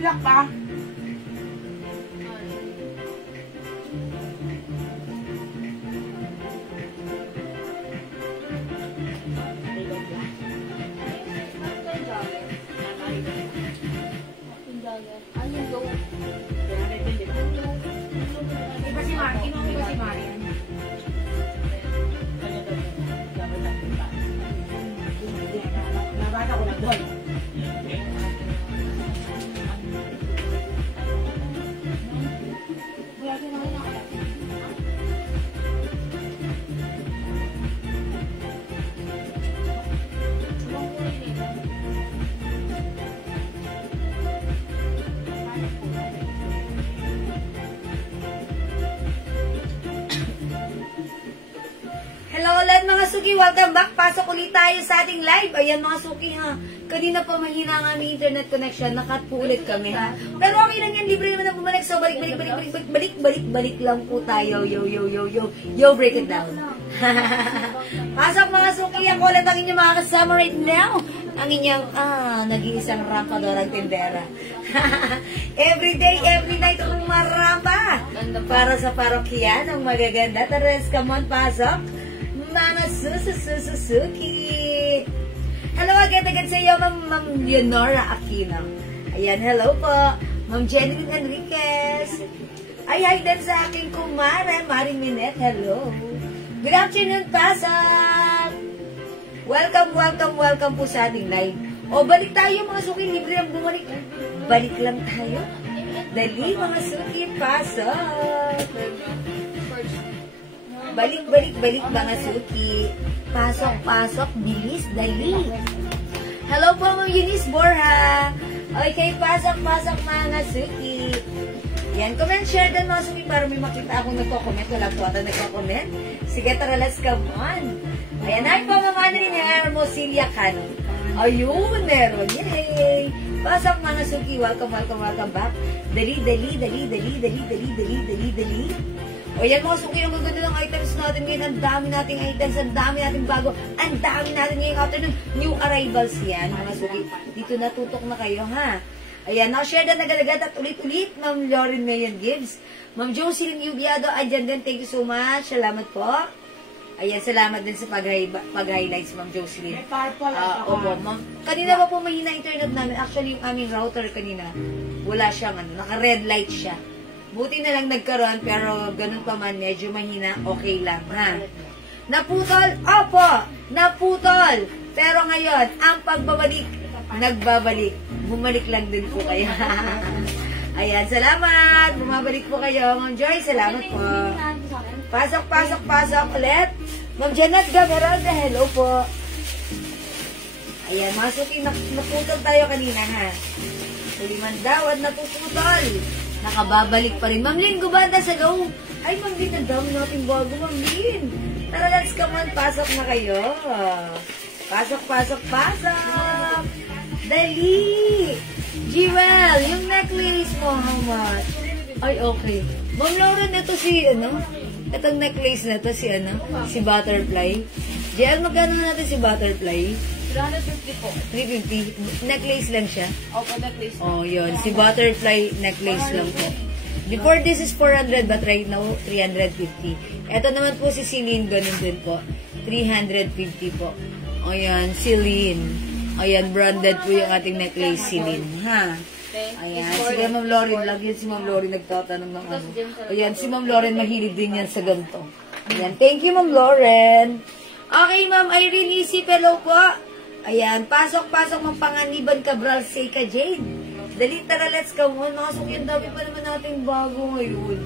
black pa. Iba si Mari. Iba si Mari. Nabata ko lang doon. Hello ulit mga suki, welcome back. Pasok ulit tayo sa ating live. Ayan mga suki ha, kanina pa mahina ang aming internet connection, nakat po ulit kami ha. Pero okay lang yan, libre naman na bumalik. So balik lang po tayo. Yo, break it down. Pasok mga suki, ako ulit ang inyong mga kasama right now. Ang inyong, nag-iisang rampadorang tindera. Every day, every night, akong marampa. Para sa parokya ng magaganda. Tares, come on, pasok. Mga Suzuki. Hello agad-agad sa iyo, Ma'am Leonora Aquino. Ayan, hello po. Ma'am Jeneline Enriquez. Ay, hi din sa aking kumare, Mari Minet. Hello. Good afternoon, pasok. Welcome po sa ating live. O, balik tayo mga suki. Libre lang bumalik. Balik lang tayo. Dali mga suki, pasok. Balik mga suki. Pasok, bilis, dali. Hello po, Ma'am Eunice Borja. Okay, pasok mga suki. Yan, comment, share din mga suki para may makita akong nagko-comment. Wala po ata nagko-comment. Sige, tara, let's come on. Ayan, ay po, Mama rin ni Hermosilya Cano. Ayun, meron. Yay! Pasok mga suki. Welcome back. Dali. O yan mga suki, ang gaganda ng items natin ngayon. Ang dami nating items, ang dami nating bago, ang dami natin ngayong afternoon. New arrivals yan, mga suki. Dito natutok na kayo, ha? Ayan, na-share na nagalagat at ulit-ulit, Ma'am Lauren Mayan Gibbs. Ma'am Jocelyn Yubiado, andyan din. Thank you so much. Salamat po. Ayan, salamat din sa pag-highlights, Ma'am Jocelyn. May purple at opo, Ma'am. Kanina pa po mahina internet namin. Actually, yung aming router kanina, wala siyang, naka-red light siya. Buti na lang nagkaroon, pero ganun pa man, medyo mahina, okay lang, ha? Naputol? Opo! Naputol! Pero ngayon, ang pagbabalik, nagbabalik. Bumalik lang din po kayo. Ayan, salamat! Bumabalik po kayo, Ma'am Joy, salamat po. Pasok ulit. Ma'am Janet Gameralda, hello po. Ayan, mga suki, naputol tayo kanina, ha? Suliman daw at napuputol. Nakababalik pa rin. Ma'am Lynn Gubanda sa go. Ay, Ma'am Lynn, ang dami nating bago, Ma'am Lynn. Tara, let's come on. Pasok na kayo. Pasok. Dali. Jewel, yung necklace mo, how much? Ay, okay. Ma'am Lauren, ito si, itong necklace na ito, si Butterfly. Jewel, magkano natin si Butterfly? 350 po. 350. Necklace lang siya? Opo, necklace. Oh, yun. Si Butterfly necklace lang po. Before this is 400 but right now 350. Ito naman po si Celine, ganun din po. 350 po. O yan, Celine. O yan, branded po yung ating necklace, Celine. Ha? Ayan. Sige, Ma'am Lauren. Lagi si Ma'am Lauren nagtatanong ng ano. O yan, si Ma'am Lauren mahilig din yan sa ganito. Ayan. Thank you, Ma'am Lauren. Okay, Ma'am Irene Easy, hello po. Ayan, pasok ng Panganiban Cabral, Seika Jade. Dali, tara, let's come on. Mga suki, ang dami pa naman natin bago ngayon.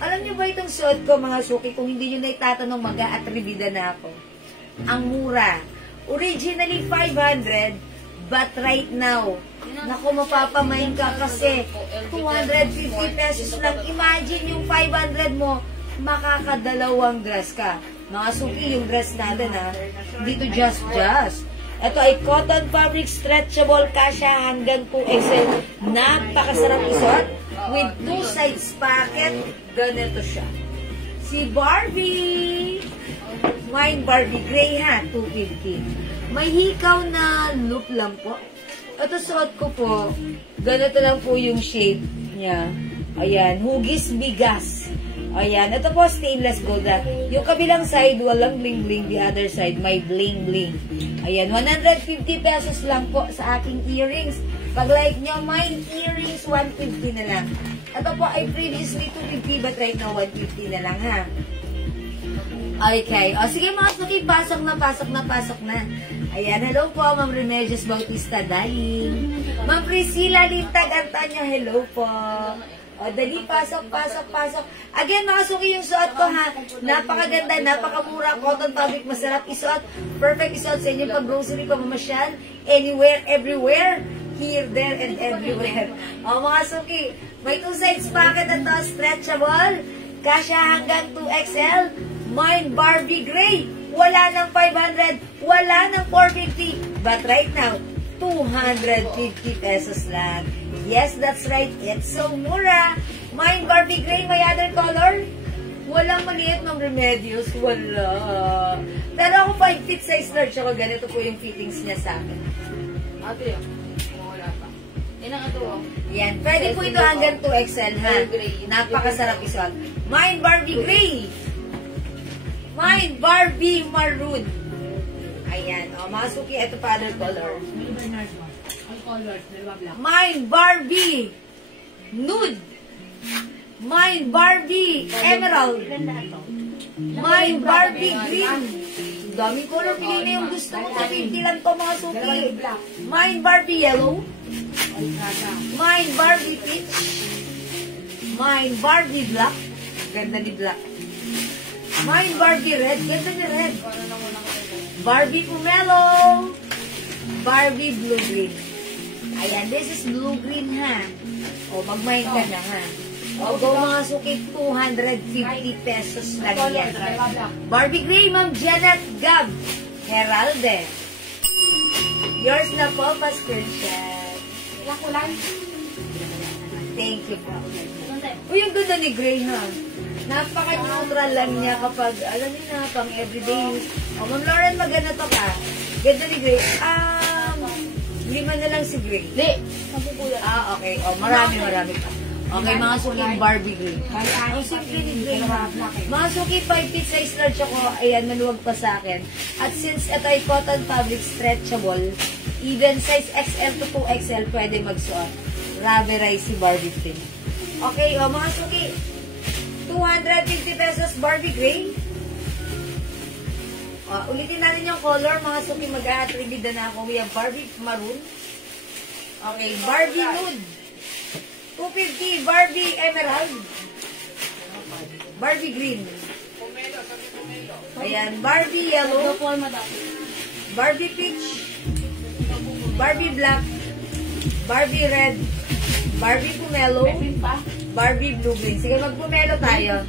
Alam niyo ba itong suot ko, mga suki, kung hindi nyo na itatanong, mag-aatribida na ako. Ang mura. Originally 500, but right now, naku, mapapamain ka kasi 250 pesos lang. Imagine yung 500 mo, makakadalawang dress ka. Mga suki, yung dress natin, ha. Dito just. Ito ay cotton fabric, stretchable, kasya hanggang 2XL. Napakasarap isuot. With 2 sides pocket, ganito siya. Si Barbie. Wine Barbie, gray ha, 250. May hikaw na loop lang po. Ito suot ko po, ganito lang po yung shape niya. Ayan, hugis bigas. Ayan, ito po stainless gold. Yung kabilang side, walang bling-bling. The other side, may bling-bling. Ayan, 150 pesos lang po sa aking earrings. Pag like nyo, mine earrings, 150 na lang. Ito po ay previously 250, but right now, 150 na lang, ha? Okay. O, sige mga suki, pasok na. Ayan, hello po, Ma'am Remedios Bautista, darling. Ma'am Priscilla Lintag Antonio, hello po. O, dali, pasok. Again, mga suki, yung suot ko, ha? Napakaganda, napakamura, cotton fabric, masarap isuot. Perfect isuot sa inyo pag grocery, pamamasyal, anywhere, everywhere. Here, there, and everywhere. O, mga suki, may 2 sides pocket na to, stretchable, kasya hanggang 2XL. Mine Barbie Gray. Wala ng 500, wala ng 450. But right now, 250 pesos lang. Yes, that's right. It's so mura. Mine Barbie Gray, may other color? Walang maliit ng Remedios. Wala. Pero ako 5 feet size large ako. Ganito po yung fittings niya sa akin. Ate, wala pa. Yan ang ito, oh. Yan. Pwede po ito hanggang 2XL, ha? Napakasarap isuot. Mine Barbie Gray. Mine Barbie Maroon. Ayan. O, mga suki, ito pa other color. Mine Barbie Nude. Mine Barbie Emerald. Mine Barbie Green. Daming color. Pili na yung gusto mo. Sa 50 lang to, mga suki. Mine Barbie Yellow. Mine Barbie Peach. Mine Barbie Black. Ganda ni Black. Mine Barbie Red. Ganda ni Red. Barbie Pomelo. Barbie Blue Green. Ayan, this is Blue Green, ha? O, mag-mine ka na, ha? O, go mga suki, 250 pesos lang yan. Barbie Gray, Ma'am Janet Gab. Heralde. Yours na po, pa-screenshot. Thank you po. Uy, yung ganda ni Gray, ha? Napaka-neutral lang niya kapag, alam niyo na, pang everyday use. O, Ma'am Lauren, maganda to ka. Ganda ni Gray. 5 na lang si Gray. Di. Okay. O, marami pa. Okay, mga suki, Barbie Gray. Ang simple ni Gray. Mga suki, 5 feet size large ako. Ayan, maluwag pa sa akin. At since ito ay cotton fabric stretchable, even size XL to 2XL pwede magsuot. Rubberized si Barbie Gray. Okay, o mga suki, 250 pesos Barbie Gray. Ulitin natin yung color, mga suki, mag-attribute na ako. We have Barbie Maroon. Okay, Barbie Nude. 250, Barbie Emerald. Barbie Green. Ayan, Barbie Yellow. Barbie Peach. Barbie Black. Barbie Red. Barbie Pomelo. Barbie Blue Green. Sige, mag-pomelo tayo.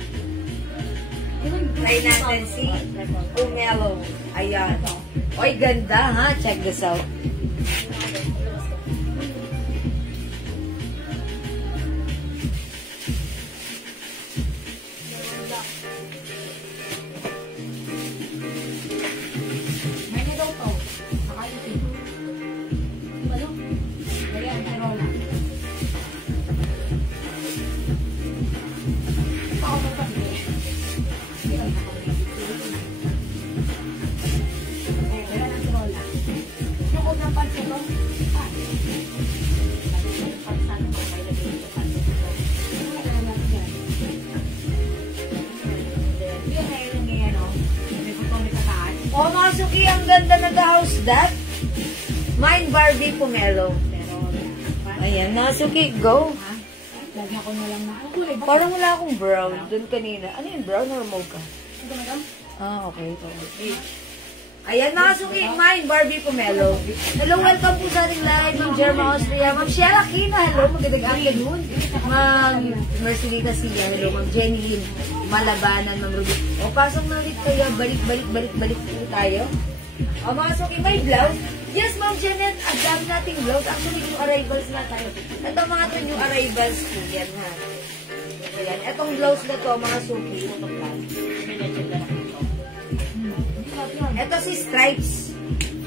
Try natin si Pomelo. Ayan. Oy, ganda, ha? Check this out. Oh, mga suki, ang ganda ng house that. Mine Barbie Pomelo. Ayan, mga suki, go. Lagyan ko na lang na. Parang wala akong brown dun kanina. Ano yung brown or mocha? Ito, madam? Okay. Ayan, mga suki, mine Barbie Pomelo. Hello, welcome po sa ating live, Ma'am Jerma Austria. Ma'am Sheila Kina, hello, magandang afternoon. Ma'am Mercelita Silla, hello, Ma'am Jenny Lynn. Malabanan, Ma'am Ruby. O, pasok na ulit kayo. Balik po tayo. O, mga suki, may blouse. Yes, Ma'am Janet, ang dami nating blouse. Actually, new arrivals na tayo. Ito mga to new arrivals po. Yan, ha. Ayan. Itong blouse na to, mga suki. Ito si Stripes.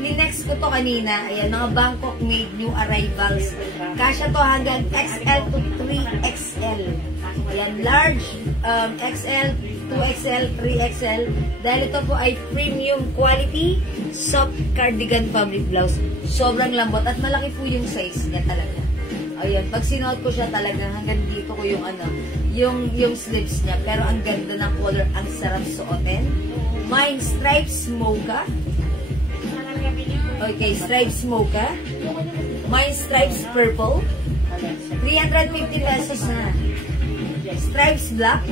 Linex ko to kanina. Ayan, mga Bangkok made new arrivals. Kasya to hanggang XL to 3XL. Ayan, large, XL, 2XL, 3XL. Dahil ito po ay premium quality, soft cardigan fabric blouse. Sobrang lambot at malaki po yung size niya talaga. Ayan, pag sinuot ko siya talaga hanggang dito ko yung yung sleeves niya. Pero ang ganda ng color, ang sarap suotin. Mine stripes mocha. Okay, stripes mocha. Mine stripes purple. 350 pesos na. Stripes black.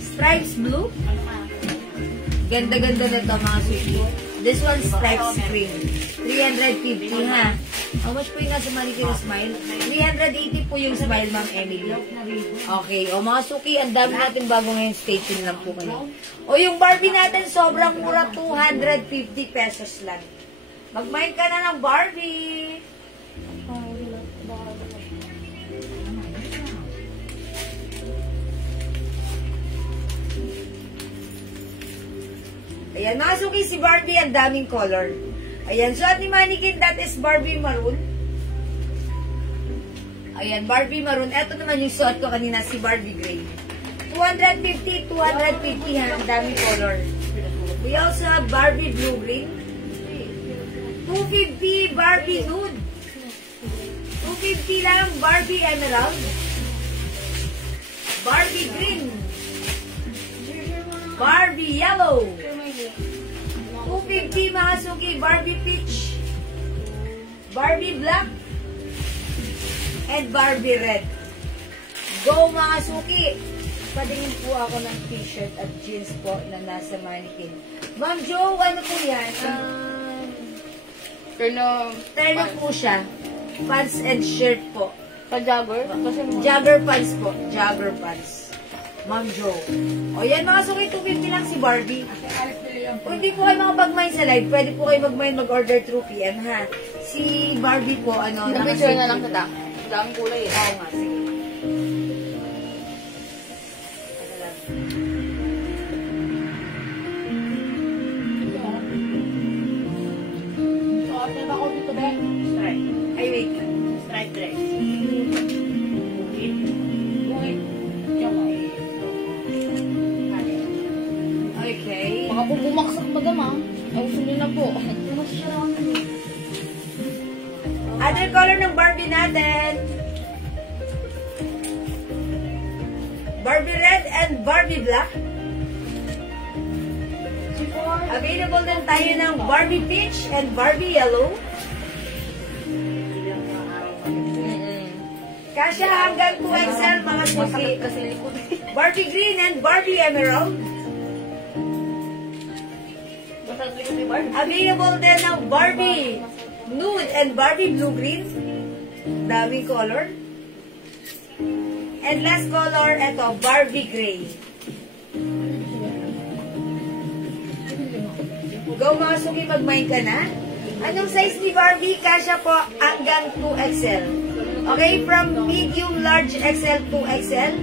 Stripes blue. Ganda-ganda na ito mga sushi. This one stripes green. 350 ha. How much po yung nasa Manicure Smile? 380 po yung Smile, Ma'am Emily. Okay. O mga suki, ang dami natin bago ngayon. Stay tuned lang po kayo. O yung Barbie natin, sobrang mura. 250 pesos lang. Mag-mind ka na ng Barbie. Ayan, mga suki, si Barbie, ang daming color. Ayan, suot ni Mannequin, that is Barbie Maroon. Ayan, Barbie Maroon. Ito naman yung suot ko kanina, si Barbie Gray. 250 ha, ang daming color. We also have Barbie Blue Green. 250 Barbie Nude. 250 lang Barbie Emerald. Barbie Green. Barbie Yellow. 250 mga suki, Barbie Peach, Barbie Black, and Barbie Red. Go mga suki! Padingin po ako ng t-shirt at jeans po na nasa Mannequin. Ma'am Jo, ano po yan? Terno po siya. Pants and shirt po. Pa-jogger? Jogger pants po. Jogger pants. Ma'am Jo. O yan mga suki, 250 lang si Barbie. Kung hindi po kayo makapag-mine sa live, pwede po kayo mag-mine, mag-order through PM, ha? Si Barbie po, Nag-picture na lang kita. Daming kulay eh. Oo nga, sige. So, ako dito ba? Stripe. Ay, wait. Straight dress. Okay. Baka po bumaksak madam ah. Ayusin niyo na po. Other color ng Barbie natin. Barbie Red and Barbie Black. Available din tayo ng Barbie Peach and Barbie Yellow. Kasya hanggang 2XL mga suki. Barbie Green and Barbie Emerald. Available din ng Barbie Nude and Barbie Blue Green. Daming color. And last color, eto, Barbie Gray. Go mga suki, mag-mine ka na. Anong size ni Barbie? Kasya po hanggang 2XL. Okay, from medium, large, XL to XL,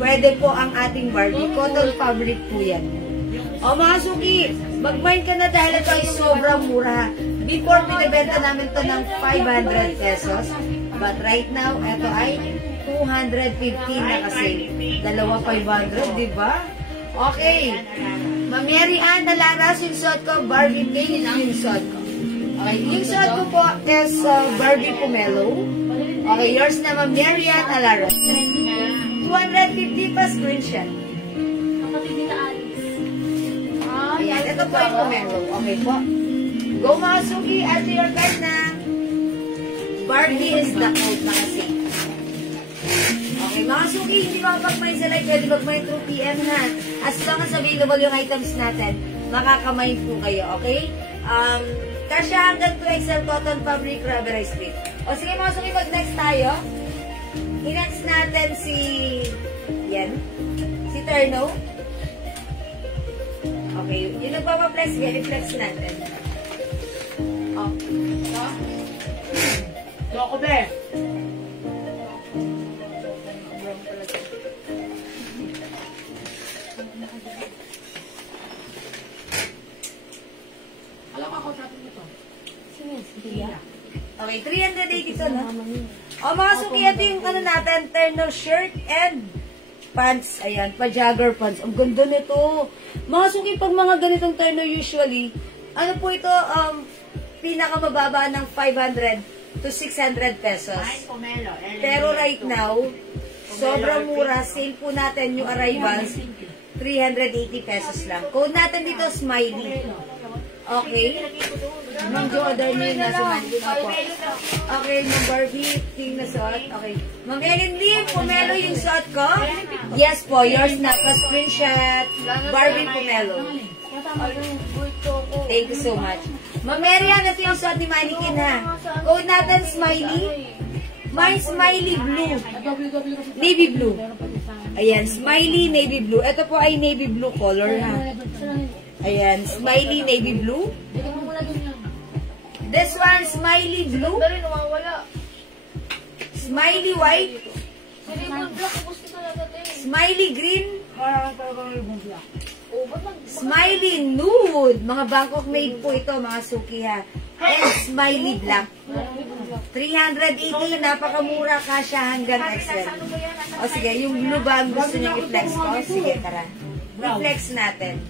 pwede po ang ating Barbie. Cotton fabric po yan. O mga suki, mag-mine ka na dahil ito ay sobrang mura. Before, pinibenta namin to ng 500 pesos. But right now, ito ay 250 na kasi. Dalawa 500, di ba? Okay. Ma'am Mary Ann Alaras, yung suot ko, Barbie Pink, yung suot ko. Okay, yung suot ko po is Barbie Pomelo. Okay, yours na Ma'am Mary Ann Alaras. 250 pa screenshot. Ayan, ito po yung Pomelo. Okay po. Go mga suki, add to your card na. Barbie is the code na kasi. Okay, mga suki, hindi makapag-mine sa live, pwede mag-mine through PM na. As long as available yung items natin, makaka-mine po kayo, okay? Kasya hanggang 2XL cotton fabric rubberized fit. O sige mga suki, mag-next tayo. I-next natin si, yan, si Terno. Okay, yung nagpapaplex, i-flex natin. Loko be. Okay, 380 to, no? O, mga suki, ito yung ano natin, terno shirt and pants. Ayan, pa-jogger pants. Ang ganda nito. Mga suki, pag mga ganitong terno usually, ano po ito, pinakamababa ng 500 to 600 pesos. Pero right now, sobrang mura. Sale po natin yung arrivals, 380 pesos lang. Code natin dito, Smiley. Okay? Ma'am Jo, order mo yung nasa Mandy na po. Okay, Ma'am Barbie, ting na suot. Okay. Ma'am Ellen Lee, Pomelo yung suot ko? Yes po, yours na. Pa-screenshot. Barbie Pomelo. Thank you so much. Ma'am Marian, ito yung suot ni Mannequin ha. Code natin, Smiley. My Smiley Blue. Navy Blue. Ayan, Smiley Navy Blue. Ito po ay Navy Blue color ha. Ayan, Smiley Navy Blue. This one, Smiley Blue. Smiley White. Smiley Green. Smiley Nude. Mga Bangkok made po ito, mga suki ha. And Smiley Black. 380, napakamura, kasya hanggang XL. O sige, yung blue ba ang gusto niyang i-flex ko? Sige, tara. I-flex natin.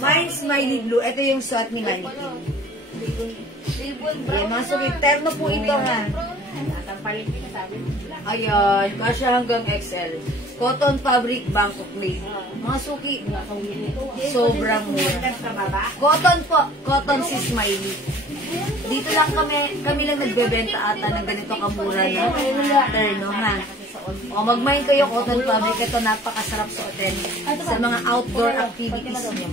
Mine Smiley Blue. Ito yung suot ni Mannequin. Okay, mga suki, terno po ito ha. Ayan, kasya hanggang XL. Cotton fabric, Bangkok made. Mga suki, sobrang mura. Cotton po, cotton si Smiley. Dito lang kami lang nagbebenta ata ng ganito kamura na terno ha. O mag-mind kayo, cotton fabric. Ito napakasarap sa hotel sa mga outdoor activities nyo.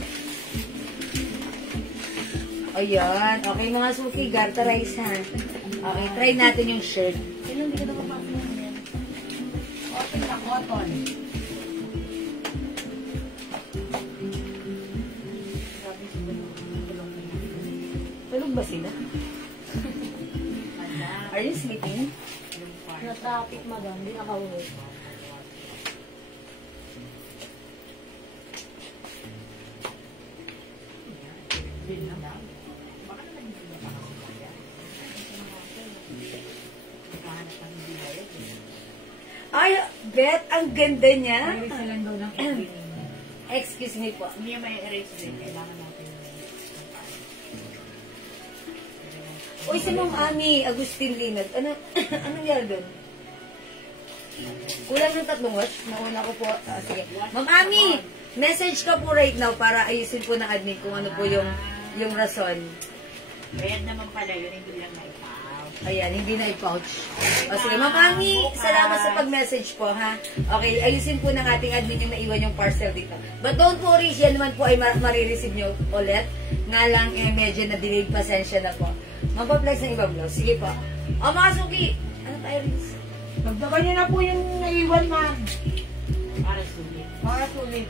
Ayan. Okay mga suki, garterize ha. Okay, try natin yung shirt. Cotton. Tulog ba sila? Are you sleeping? Natakot, madam. Hindi nakauwi. Ay, Bet, ang ganda niya. Excuse me po. Hindi may erase din. Kailangan natin. Uy, si Ma'am Ami, Agustin Linag. Anong nangyari doon? Kulang ng 3 watch. Nauna ko po. Sige. Ma'am Ami, message ka po right now para ayusin po ng admin kung ano po yung rason. Bayad naman pala yun. Hindi lang na ipaaw. Ayan, hindi na i-pouch. O sige, Ma'am Ami, salamat sa pag-message po, ha? Okay, ayusin po ng ating admin yung naiwan yung parcel dito. But don't worry, yan naman po ay marireceive nyo ulit. Nga lang, medyo na-delayed, pasensya na po. Magpa-flex ng ibang blouse. Sige po. O mga suki, ano tayo rin? Magdagan niyo na po yung naiwan na. Para sulit. Para sulit.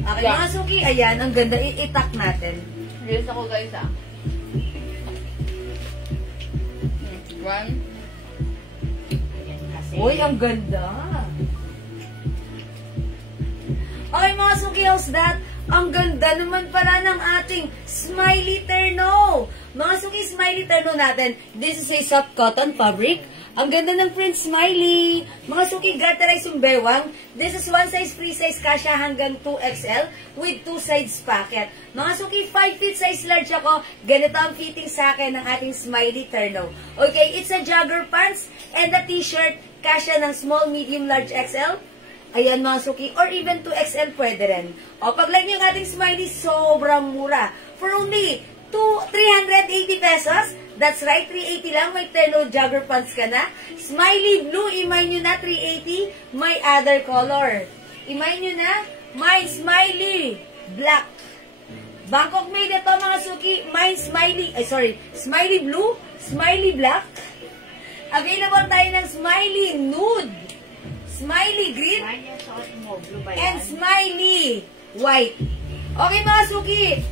Okay, mga suki, ayan, ang ganda. I-tuck natin. Reels ako guys ah. 1. Uy, ang ganda. Okay, mga suki, how's that? Ang ganda naman pala ng ating Smiley Terno. Mga suki, Smiley Terno natin. This is a soft cotton fabric. Ang ganda ng print, Smiley. Mga suki, garterize yung bewang. This is one size, free size, kasya hanggang 2XL with 2 sides pocket. Mga suki, 5 feet size large ako. Ganito ang fitting sa akin ng ating Smiley Terno. Okay, it's a jogger pants and a t-shirt. Kasya ng small, medium, large XL. Ayan mga suki, or even 2XL pwede rin. O, pag-like nyo yung ating Smiley, sobrang mura. For only 380 pesos. That's right, 380 lang. May terno jogger pants ka na. Smiley Blue, imay nyo na, 380. May other color. Imay nyo na, may Smiley Black. Bangkok made ito mga suki. May Smiley Blue, Smiley Black. Available tayo ng Smiley Nude, Smiley Green, and Smiley White. Okay mga suki,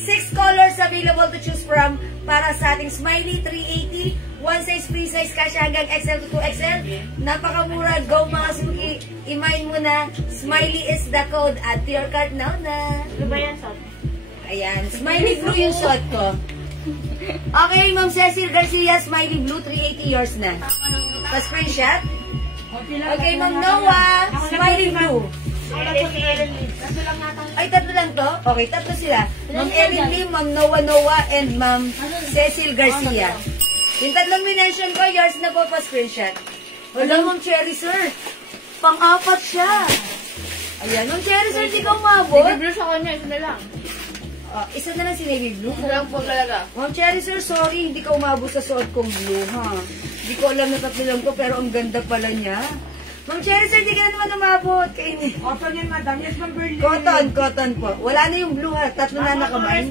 6 colors available to choose from para sa ating Smiley 380. One size, free size, kasya hanggang XL to 2XL. Napakamura. Go mga suki. Imine mo na. Smiley is the code. Add to your cart now na. Ano ba yan, Sot? Ayan. Smiley Blue yung suot ko. Okay, Ma'am Cecil Garcia, Smiley Blue, 380 yours na. Pa-screenshot. Okay, Ma'am Noah, Smiley Blue. Ay, tatlo lang to? Okay, tatlo sila. Ma'am Erin Lee, Ma'am Noah, and Ma'am Cecil Garcia. Yung tatlong minention ko, yours na po pa-screenshot. Wala, Ma'am Cherry, sir. Pang-apat siya. Ayan, Ma'am Cherry, sir, di ka umabot. Navy blue sa kanya, isa na lang. Isa na lang si Navy Blue. Isa lang po talaga. Ma'am Cherry, sir, sorry, hindi ka umabot sa suot kong blue, ha? Hindi ko alam na tatlo lang ko, pero ang ganda pala niya. Ma'am Cherry, sir, hindi ka na naman umabot. Kainin. Cotton yan, madam. Yes, Ma'am Berlin. Cotton po. Wala na yung blue, ha? Tatlo na nakamay.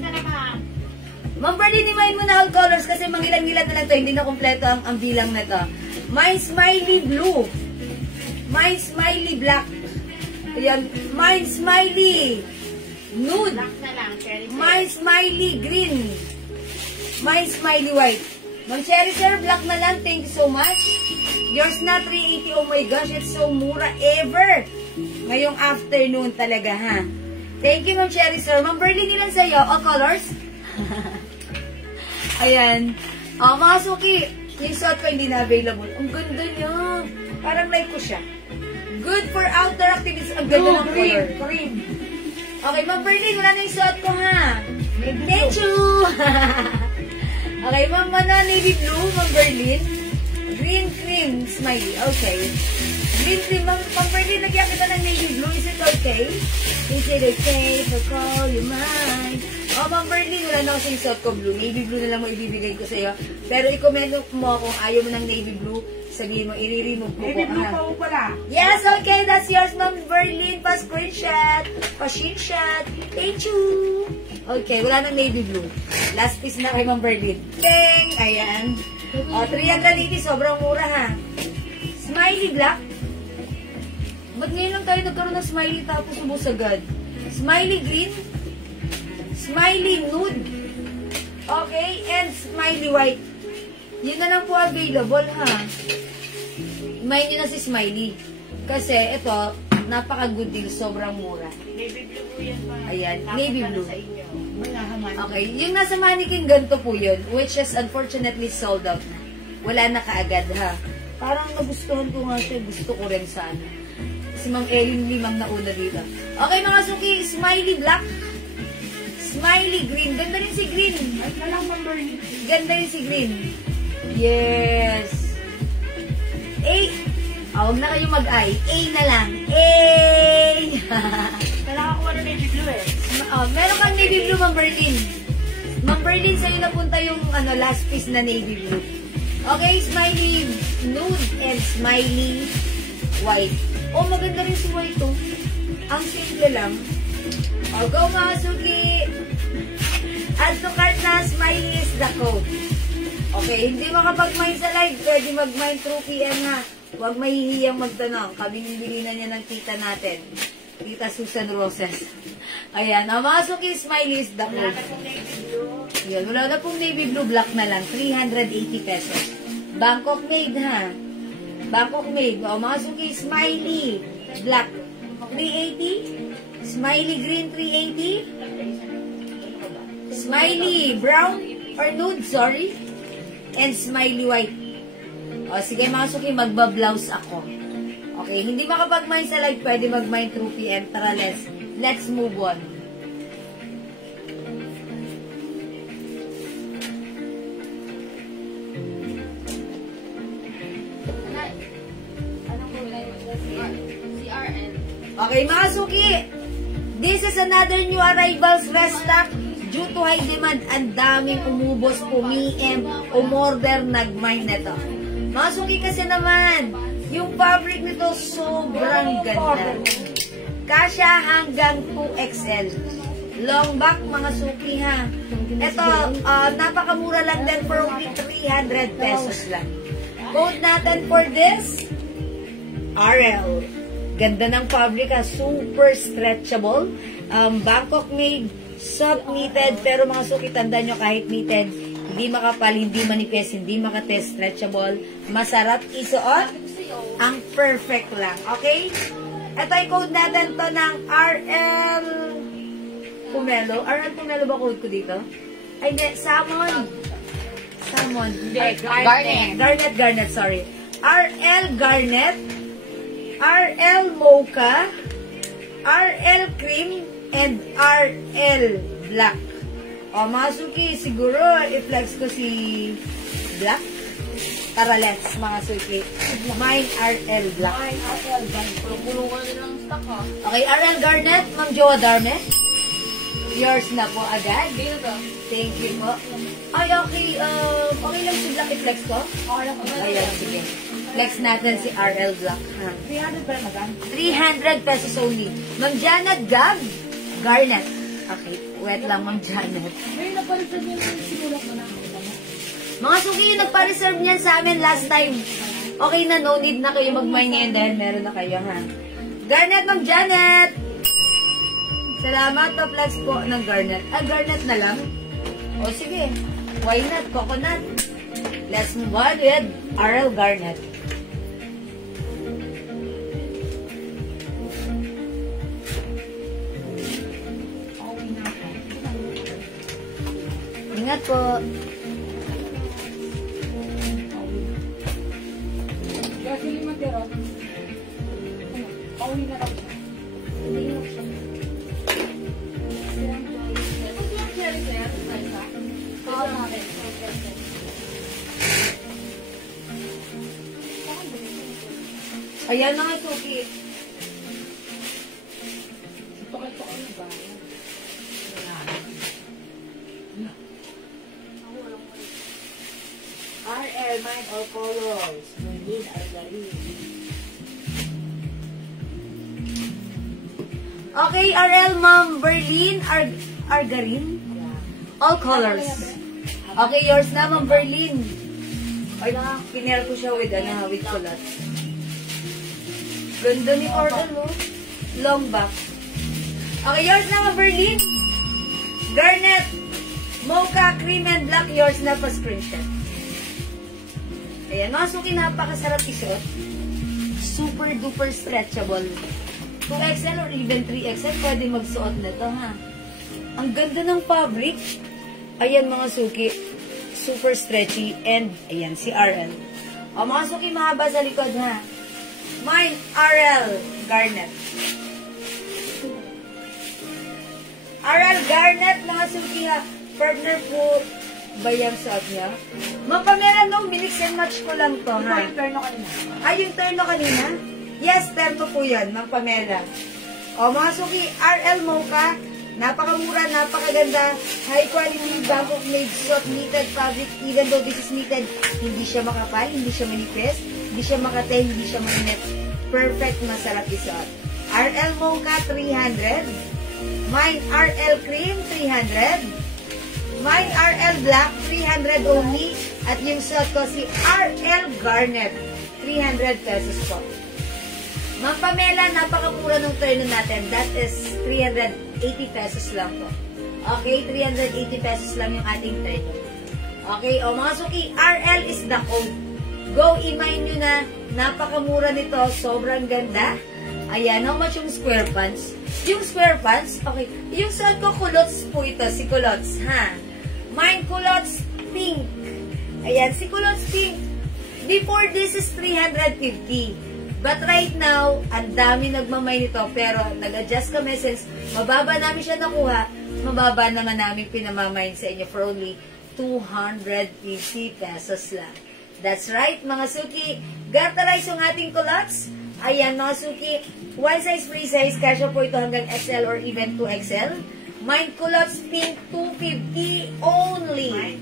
Ma'am Berlin, imahin mo na all colors kasi mangilan-ngilan na lang to. Hindi na kompleto ang bilang na to. Mine Smiley Blue. Mine Smiley Black. Ayan. Mine Smiley Nude. Black na lang, cherry. Mine Smiley Green. Mine Smiley White. Ma'am Cherry, sir, black na lang. Thank you so much. Yours na, 380. Oh my gosh, it's so mura ever. Ngayong afternoon talaga, ha? Thank you, Ma'am Cherry, sir. Ma'am Berlin, ilan sa'yo? All colors? Ayan. Mga suki, yung suot ko hindi na available. Ang ganda niya. Parang like ko siya. Good for outdoor activities. Ang ganda ng color. Cream. Okay, Ma'am Berlin, wala na yung suot ko, ha? Thank you! Okay, Ma'am Mana, Navy Blue, Ma'am Berlin. Green cream, smiley. Okay. Green cream, Ma'am Berlin, nagyan kita ng Navy Blue. Is it okay? Is it okay to call you mine? Oh, Ma'am Berlin, wala na kasi yung suot ko blue. Navy Blue na lang mo ibibigay ko sa'yo. Pero i-comment mo kung ayaw mo ng Navy Blue. Sabihin mo, i-remove mo Navy ko. blue pa po pala. Yes, okay, that's yours, Ma'am Berlin. Pa-screenshot, pa-screenshot. Thank you. Okay, wala nang Navy Blue. Last piece na kay Ma'am Berlin. Ding! Ayan. O, 380, sobrang mura, ha? Smiley Black. Ba't ngayon lang tayo nagkaroon ng smiley tapos ubos agad? Smiley Green. Smiley Nude. Okay, and Smiley White. Yun na lang po available, ha? Imahin nyo na si Smiley. Kasi, ito, napaka-good deal. Sobrang mura. Navy blue po yan pa. Ayan, navy blue. Sa inyo. Okay, yung nasa mannequin, ganito po yun. Which is unfortunately sold out na. Wala na kaagad, ha? Parang nagustuhan ko nga siya. Gusto ko rin sana. Si Ma'am Erin Limang nauna dito. Okay, mga suki, Smiley Black. Smiley Green. Ganda rin si Green. Ay, na lang, Ma'am Berlin. Ganda rin si Green. Yes. A. Huwag na kayong mag-I. A na lang. A. Kailangan ko na navy blue eh. Meron kang navy blue, Ma'am Berlin. Ma'am Berlin, sa'yo napunta yung last piece na navy blue. Okay, Smiley Nude and Smiley White. Oh, maganda rin si White, oh. Ang simple lang. Oh, go mga suki. Add to cart na, Smiley is the code. Okay, hindi makapag-mine sa live. Pwede mag-mine through PM na. Huwag mahihiyang magtanong. Kabinibili na niya ng tita natin. Tita Susan Roses. Ayan, mga suki, Smiley is the code. Yan, wala na pong navy blue, black na lang. 380 pesos. Bangkok made, ha? Bangkok made. O, mga suki, Smiley black, 380. Smiley green, 380. Smiley brown or nude, sorry. And smiley white. O, sige mga suki, magba-blouse ako. Okay, hindi makapag-mine sa live, pwede mag-mine through PM. Tara, let's move on. CRN. Okay, mga suki, this is another new arrivals restock. Due to high demand, ang daming umubos, pumiem, umorder, nag-mine na to. Mga suki kasi naman, yung fabric nito sobrang ganda. Kasya hanggang 2XL. Long back, mga suki, ha. Ito, napakamura lang din for only 300 pesos lang. Code natin for this, RL. Ganda ng fabric, ha. Super stretchable. Bangkok made, soft knitted, pero mga suki, tandaan nyo, kahit knitted, hindi makapal, hindi manipis, hindi makatest, stretchable, masarap isuot, ang perfect lang, okay? Ito ay code natin to ng RL Pumelo. RL Pumelo ba code ko dito? Ay, hindi. Salmon. Salmon. Hindi, garnet. Garnet, sorry. RL Garnet, RL Mocha, RL Cream, and RL Black. O, mga suki, siguro, i-flex ko si Black. Tara, let's, mga suki. Mine, RL Black. Mine, RL Garnet. Pulo-pulo ko na din ang stock, ha? Okay, RL Garnet, Ma'am Joa Darme. Yours na po agad. Dito to. Thank you po. Ay, okay. Okay lang si Black i-flex ko? Okay lang. Ayan, sige. Flex natin si RL Black. Ha? 300 pa naman. 300 pesos only. Ma'am Janet Gab, Garnet. Okay, wet lang, Ma'am Janet. May napalitan yung sinulak mo na. Mga suki yung nagpa-reserve niyan sa amin last time. Okay na, no need na kayo mag-mine ngayon dahil meron na kayo, ha? Garnet, Ma'am Janet! Salamat, pa-flex po ng Garnet. Garnet na lang? O sige, why not? Coconut. Let's move on with RL Garnet. Ingat po. Kasi 5 tiro. Pauwi na lang siya. Hindi na siya. Ayan na nga, Suki. Tukay-tukay na ba? RL, mine all colors. Berlin, Argarin. Okay, RL Ma'am Berlin, Argarin. All colors. Okay, yours na, Ma'am Berlin. Ay, kinel ko siya with culottes. Ganda ni Orel, no? Long back. Okay, yours na, Ma'am Berlin. Garnet, Mocha, Cream, and Black. Yours na pa screenshot. Ayan, mga suki, napakasarap isuot. Super duper stretchable. 2XL or even 3XL, pwede magsuot na to, ha? Ang ganda ng fabric. Ayan, mga suki. Super stretchy. And, ayan, si RL. O, mga suki, mahaba sa likod, ha? Mine, RL Garnet. RL Garnet, mga suki, ha? Partner po ba yung suot niya? Mapamera, no? Minix and match ko lang to, ha? Yung turno kanina. Ay, yung terno kanina? Yes, terno po yun, Ma'am Pamela. O, mga suki, RL Mocha, napakamura, napakaganda, high quality, Bangkok made, soft knitted fabric, even though this is knitted, hindi siya makapal, hindi siya manipis, hindi siya makate, hindi siya mainit. Perfect, masarap isuot. RL Mocha, 300. Mine, RL Cream, 300. Mine, RL Black, 300 only. At yung suot ko, si RL Garnet, 300 pesos po. Ma'am Pamela, napakamura ng terno natin. That is 380 pesos lang po. Okay, 380 pesos lang yung ating terno. Okay, o mga suki, RL is the code. Go, i-mine nyo na. Napakamura nito. Sobrang ganda. Ayan, how much yung square pants? Yung square pants, okay. Yung suot ko, culottes po ito. Si culottes, ha? Mine, culottes pink. Ayan, si culottes pink. Before this is 350. But right now, ang dami nagmamay nito. Pero nag-adjust kami since mababa namin siya nakuha, mababa naman namin pinamamayin sa inyo for only 250 pesos lang. That's right, mga suki. Garterize yung ating culottes. Ayan, mga suki. One size, free size. Kasya po ito hanggang XL or even 2XL. Mine culottes pink, 250 only.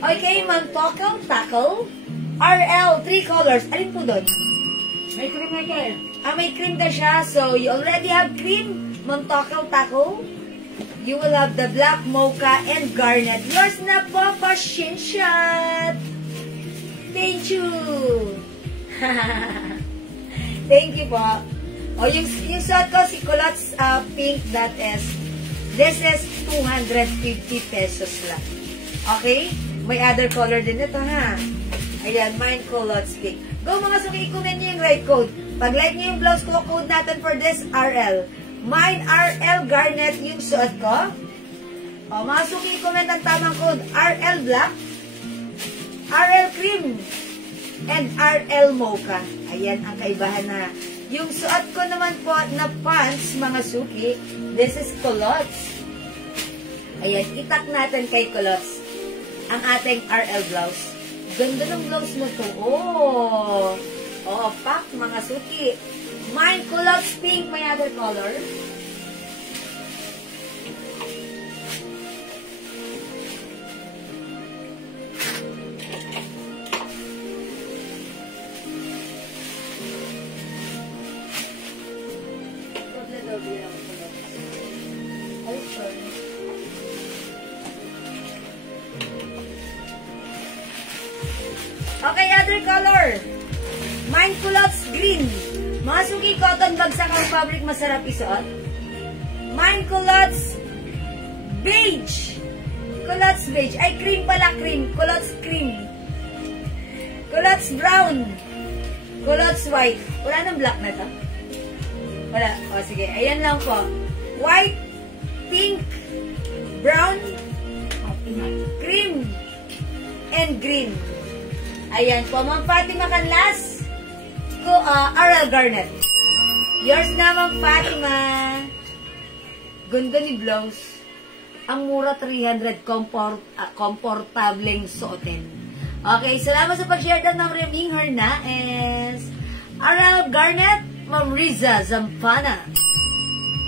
Okay, Ma'am Tackle. RL, 3 colors. Alin po doon? May cream na kayo. May cream ka siya. So, you already have cream. Ma'am Tackle. You will have the black, mocha, and garnet. Yours na po, pa-shinshot. Thank you. Thank you po. O, yung suot ko, si culottes pink, this is 250 pesos lang. Okay? May other color din ito, ha? Ayan, mine culottes pink. Go mga suki, ikunin nyo yung right code. Pag like nyo yung blouse ko, code natin for this, RL. Mine, RL Garnet, yung suot ko. O, mga suki, comment ang tamang code. RL Black, RL Cream, and RL Mocha. Ayan ang kaibahan na. Yung suot ko naman po na pants, mga suki, this is culottes. Ayan, itak natin kay culottes ang ating RL blouse. Ganda ng blouse mo to. Oh! Oh, pak, mga suki. Mine culottes pink, may other color. Okay, other color. Mine culottes green. Mga suki cotton bagsak ang fabric, masarap isuot. Mine culottes beige. Culottes beige. Ay, cream pala, cream. Culottes cream. Culottes brown. Culottes white. Wala nang black na to? Wala. O, sige. Ayan lang po. White, pink, brown, cream, and green. Ayan po. Ma'am Fatima Canlas. Aral Garnet. Yours na, Ma'am Fatima. Ganda ni blouse. Ang mura, 300. Komportableng suotin. Okay, salamat sa pag-share ng Ma'am Reming Hernaez. Aral Garnet, Ma'am Riza Zampana.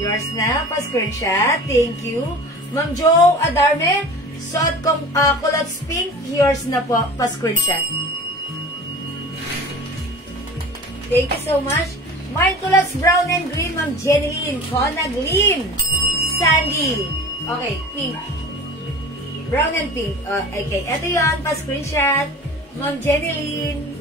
Yours na, pa-screenshot. Thank you. Ma'am Jo Adarme, suot culottes pink. Yours na po, pa-screenshot. Thank you so much. Mine culottes brown and green, Ma'am Jeneline. Conaglin. Sandy. Okay, pink. Brown and pink. Okay, ito yun. Pa-screenshot. Ma'am Jeneline.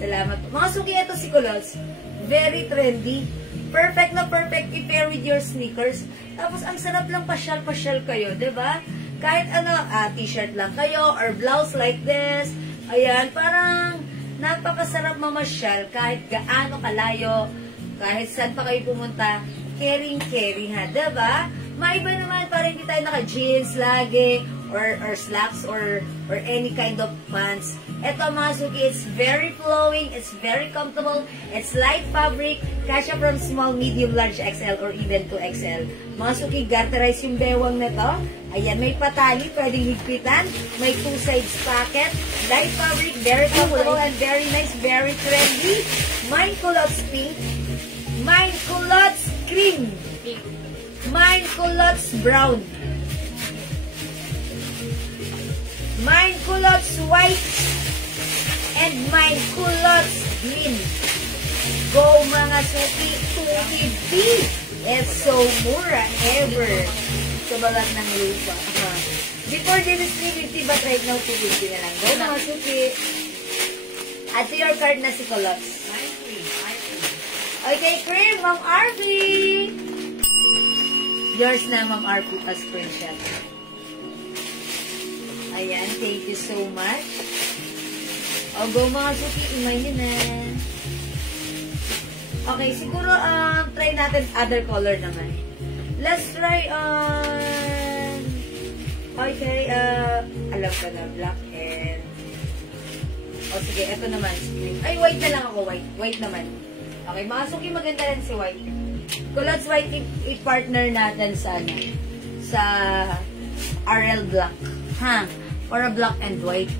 Salamat. Mga suki, ito si culottes. Very trendy. Perfect na perfect i-pair with your sneakers. Tapos, ang sarap lang pasyal-pasyal kayo, diba? Kahit ano, t-shirt lang kayo or blouse like this. Ayan, parang napakasarap mamasyal kahit gaano kalayo, kahit saan pa kayo pumunta, caring-caring ha, diba? Maiba naman para hindi tayo naka-jeans lagi, or slacks, or any kind of pants. Ito mga suki, it's very flowing, it's very comfortable, it's light fabric, kasya from small, medium, large, XL, or even to XL. Mga suki, garterize yung bewang na to. Ayan, may patali, pwedeng higpitan, may two sides pocket, light fabric, very comfortable and very nice, very trendy. Mine culottes pink, mine culottes cream, mine culottes brown, mine culottes white, and mine culottes green. Go mga suki, 250. It's so mura ever. Sa balat ng lupa. Before this is 350, but right now 250 na lang. Go mga suki. Add to your card na si culottes. Okay, cream, Ma'am Arby. Yours na, Ma'am Arby, a screenshot. Ayan, thank you so much. O, go mga suki, imay nyo na. Okay, siguro, try natin other color naman. Let's try on... Okay, alam ko na, black and... O, sige, eto naman. Ay, white na lang ako, white. White naman. Okay, mga suki, maganda rin si white. Culottes white, i-partner natin sa, sa RL Black. Ha? Or a black and white.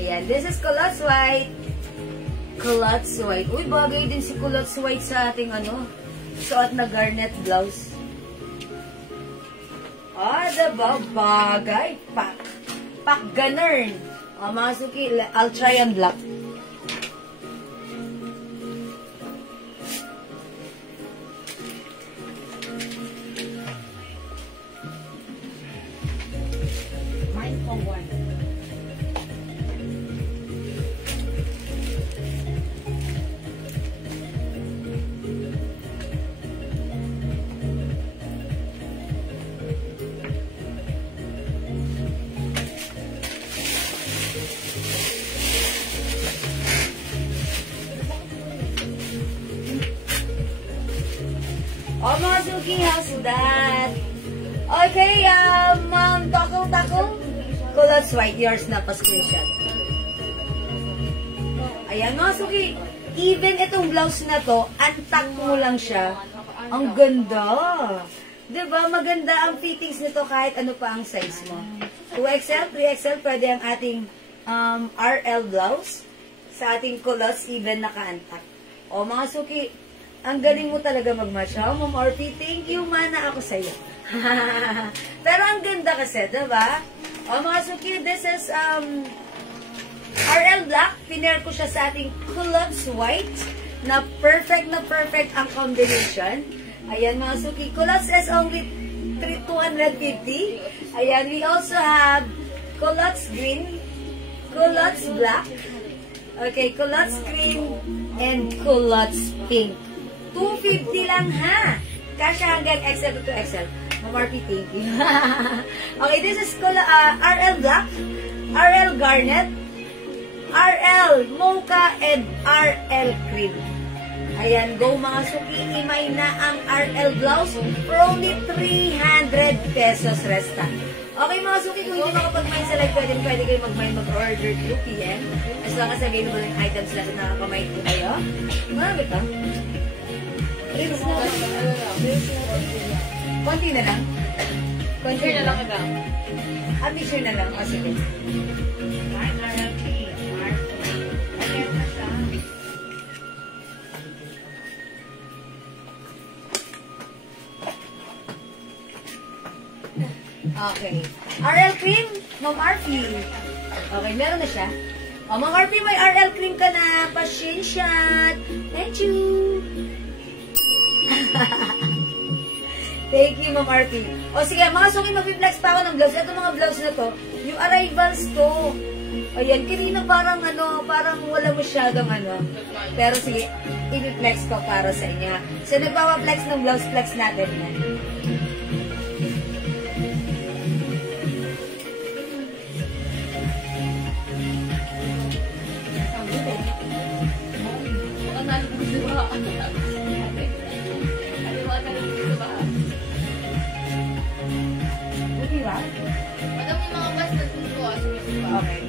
Ayan, this is culottes white. Culottes white. Uy, bagay din si culottes white sa ating suot na garnet blouse. Diba? Bagay. Pak ganern. Mga suki, I'll try on black. Suki, how's that? Okay, Ma'am Takong, Culottes White, yours na pa-screenshot. Ayan, mga Suki, even itong blouse na to, antak mo lang siya. Ang ganda. Diba? Maganda ang fittings nito kahit ano pa ang size mo. 2XL, 3XL, pwede ang ating RL blouse. Sa ating culottes, even naka-antak. O mga Suki, ang galing mo talaga mag-match. Ma'am Orpi, thank you, mana ako sa'yo. Pero ang ganda kasi, diba? O mga Suki, this is RL Black. Pinair ko siya sa ating Culottes White na perfect ang combination. Ayan mga Suki, Culottes is only 250. Ayan, we also have Culottes Green, Culottes Black, okay, Culottes Cream, and Culottes Pink. 250 lang ha. Kasya hanggang XL to 2XL. Mamarpi, thank you. Okay, this is RL Black, RL Garnet, RL Mocha, and RL Cream. Ayan, go mga Suki, imay na ang RL blouse for only 300 pesos resta. Okay mga Suki, kung hindi makapag-mine sa live, pwede kayo mag-mine, mag-order 2 PM. As long as available yung items lang na nakakamine po kayo. Marami pa. Rings na lang. Konti na lang. Konti na lang iba. Picture na lang. O, sige. Okay. RL Cream, Ma'am Arfi. Okay, meron na siya. O, Ma'am Arfi, may RL Cream ka na. Pa-screenshot. Thank you. Thank you, Ma'am Arfi. O, sige, mga Suki, mag-flex pa ako ng blouse. Ito mga blouse na to, yung arrivals to. Ayan, kanina parang parang wala masyadong Pero sige, i-flex ko para sa inyo. So, nagpapa-flex ng blouse, flex natin yan. Okay.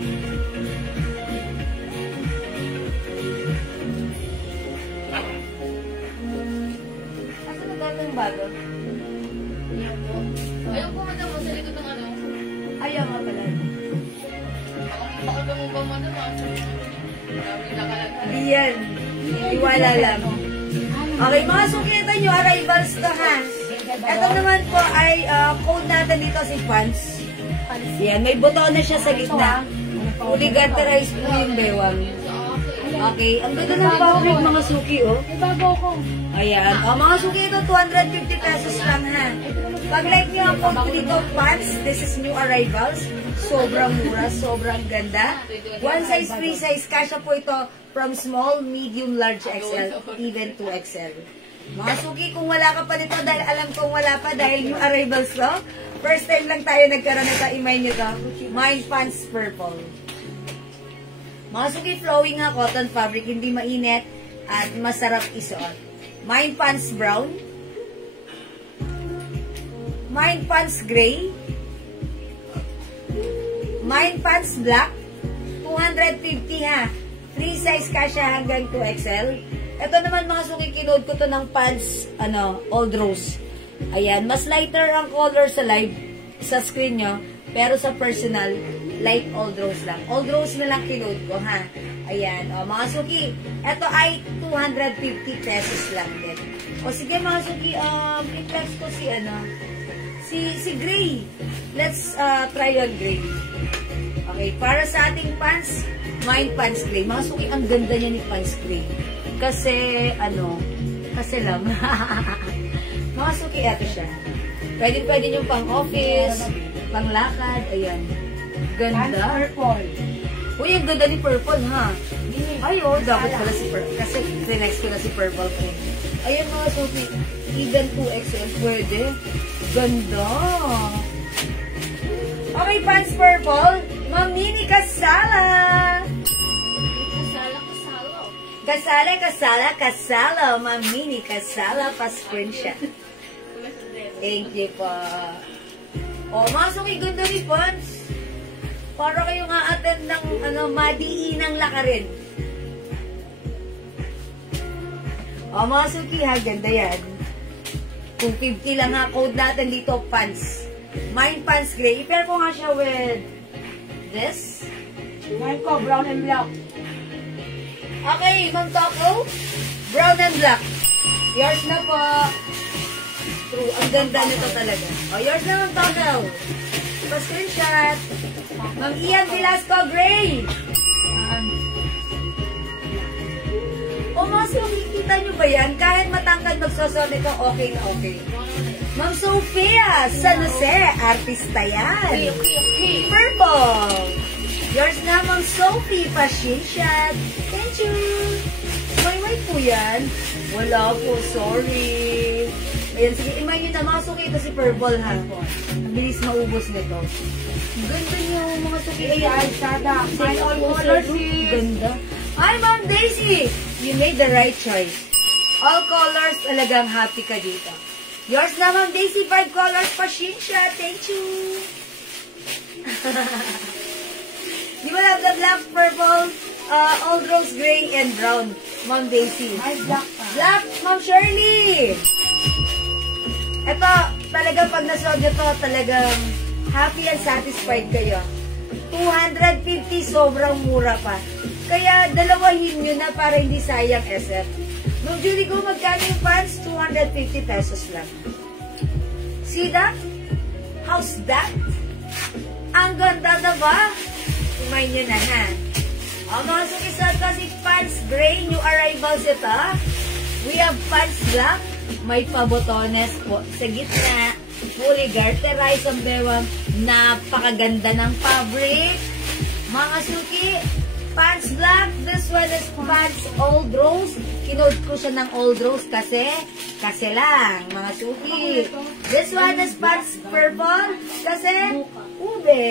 Asa na dapat yung bago? Ayaw po, madam mo, sa likod ng Ayaw nga pala. Baka mo ba mo naman? Hindi yan. Iwala lang. Okay, mga Suki, ito nyo, arrivals to ha. Ito naman po ay code natin dito si pants. Yan, may buto na siya sa gitna. Uliganterize po yung bewang. Okay, ang ganda ng fabric mga Suki, oh. May bago ako. Ayan. O, mga Suki, ito 250 pesos lang ha. Pag like nyo ang code dito, pants, this is new arrivals. Sobrang mura, sobrang ganda. One size, free size. Kasya po ito from small, medium, large, XL, even 2XL. Mga Suki, kung wala ka pa nito, dahil alam kong wala pa, dahil new arrivals to, first time lang tayo nagkaroon nito, imay nyo to, Mind Pants Purple. Mga Suki, flowing nga cotton fabric, hindi mainit, at masarap isuot. Mind Pants Brown, Mind Pants Gray, Mind Pants Black, 250 ha. Free size kasya hanggang 2XL. Ito naman mga Suki, kinode ko to ng pants, old rose. Ayan, mas lighter ang color sa live, sa screen nyo, pero sa personal, light old rose lang. Old rose na lang kinode ko ha. Ayan, o mga Suki, ito ay 250 pesos lang din. O sige mga Suki, i-flex ko si Gray. Let's try on Gray. Okay, para sa ating pants, Mind Pants Gray. Mga Suki, ang ganda niya ni Pants Gray. Kasi, kasi lang. Mga Suki, eto siya. Pwede nyo pang office, pang lakad, ayan. Ganda. Purple. Uy, ang ganda ni Purple, ha? Ay, dapat pala si Purple. Kasi, next ko na si Purple. Ayan mga Suki, even 2XL, pwede. Ganda. Okay, Pants Purple. Mamini Kasala. Kasala, Mamini Kasala, pa-screenshot. Thank you po. O, mga suki, ganda ni Pons. Para kayong a-attend ng madiinang lakarin. O, mga suki ha, ganda yan. Kung 50 lang ha, code natin dito, pants. Mine pants gray. I-pair ko nga siya with this. Mine ko, brown and black. Okay, Ma'am Toko. Brown and black. Yours na po. True, ang ganda nito talaga. O, yours na, Ma'am Toko. Pa-screenshot. Ma'am Ian Velasco, gray. O, mga suki, kita nyo ba yan? Kahit matangkad magsusot nito, okay na okay. Ma'am Sophia, San Jose, artista yan. Okay. Purple. Yours na, Ma'am Sophie, pa-screenshot. Thank you. May po yan. Wala po, sorry. Ayan, sige, imay nyo na, mga suki, ito si Purple, ha? Ang bilis maubos nito. Ganda niyo, mga suki. Ayan, sada. Mine all colors, sis. Ganda. Hi, Ma'am Daisy. You made the right choice. All colors, talagang happy ka dito. Yours na, Ma'am Daisy, 5 colors pa, Shinsha. Thank you. Di ba lang the black, purple, old rose, gray, and brown, Ma'am Daisy? Mine black pa. Black, Ma'am Shirley. Ito, talagang pag nasuot nyo to, talagang happy and satisfied kayo. 250, sobrang mura pa. Kaya, dalawahin nyo na para hindi sayang SF. Nung Julie ko, magkano yung pants? 250 pesos lang. See that? How's that? Ang ganda na ba? Kumain nyo na, ha? O, mga sukisat kasi pants gray, new arrivals ito. We have pants black. May pabotones po sa gitna. Fully garterized ang bewang. Napakaganda ng fabric. Mga suki, pants black. This one is pants old rose. Kinode ko siya ng old rose kasi lang, mga suki. This one is pants purple kasi ube.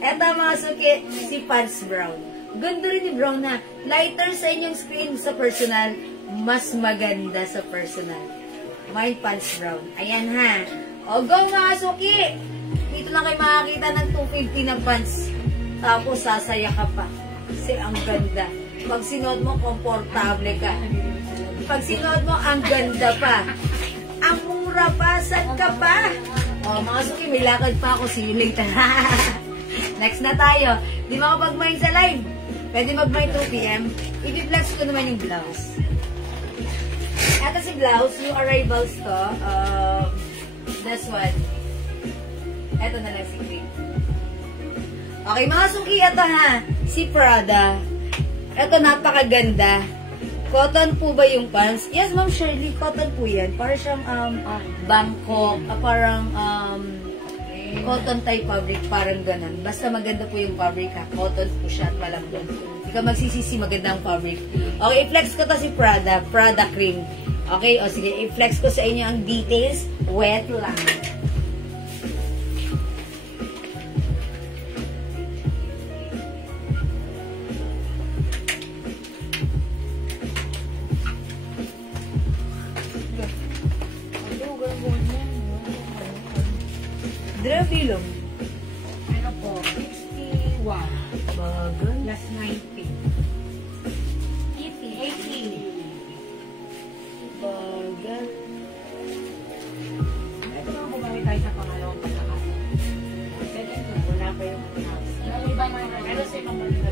Eto, mga suki, si pants brown. Ganda rin ni brown na. Lighter sa inyong screen sa personal, mas maganda sa personal. Mine pants brown. Ayan, ha. O, go, mga suki. Dito lang kayo makakita ng 250 na pants. Tapos, sasaya ka pa. Kasi ang ganda. Pag sinuot mo, komportable ka. Pag sinuot mo, ang ganda pa. Ang mura pa. Saan ka pa? O, mga suki, may lakad pa ako. See you later. Next na tayo. Di makapag-mine sa live. Pwede mag-mine 2 p.m. I-flex ko naman yung blouse. Ito si blouse, yung arrivals to. This one. Ito na lang si green. Okay, mga suki, ito ha. Si Prada. Ito, napakaganda. Cotton po ba yung pants? Yes, Ma'am Shirley, cotton po yan. Para siyang Bangkok, parang cotton type fabric, parang ganun. Basta maganda po yung fabric ha. Cotton po siya at malambot. Hindi ka magsisisi, maganda ang fabric. Okay, i-flex ko to si Prada. Prada cream. Okay, o sige, i-flex ko sa inyo ang details. Wet lang. Drabilong. Ano po? 61. Bagal. Plus 90. 80. Bagal. Ito naman bumalik tayo sa pangalawang pagkakataon. Wala pa yung house. Yung iba na, pero sa ibang mga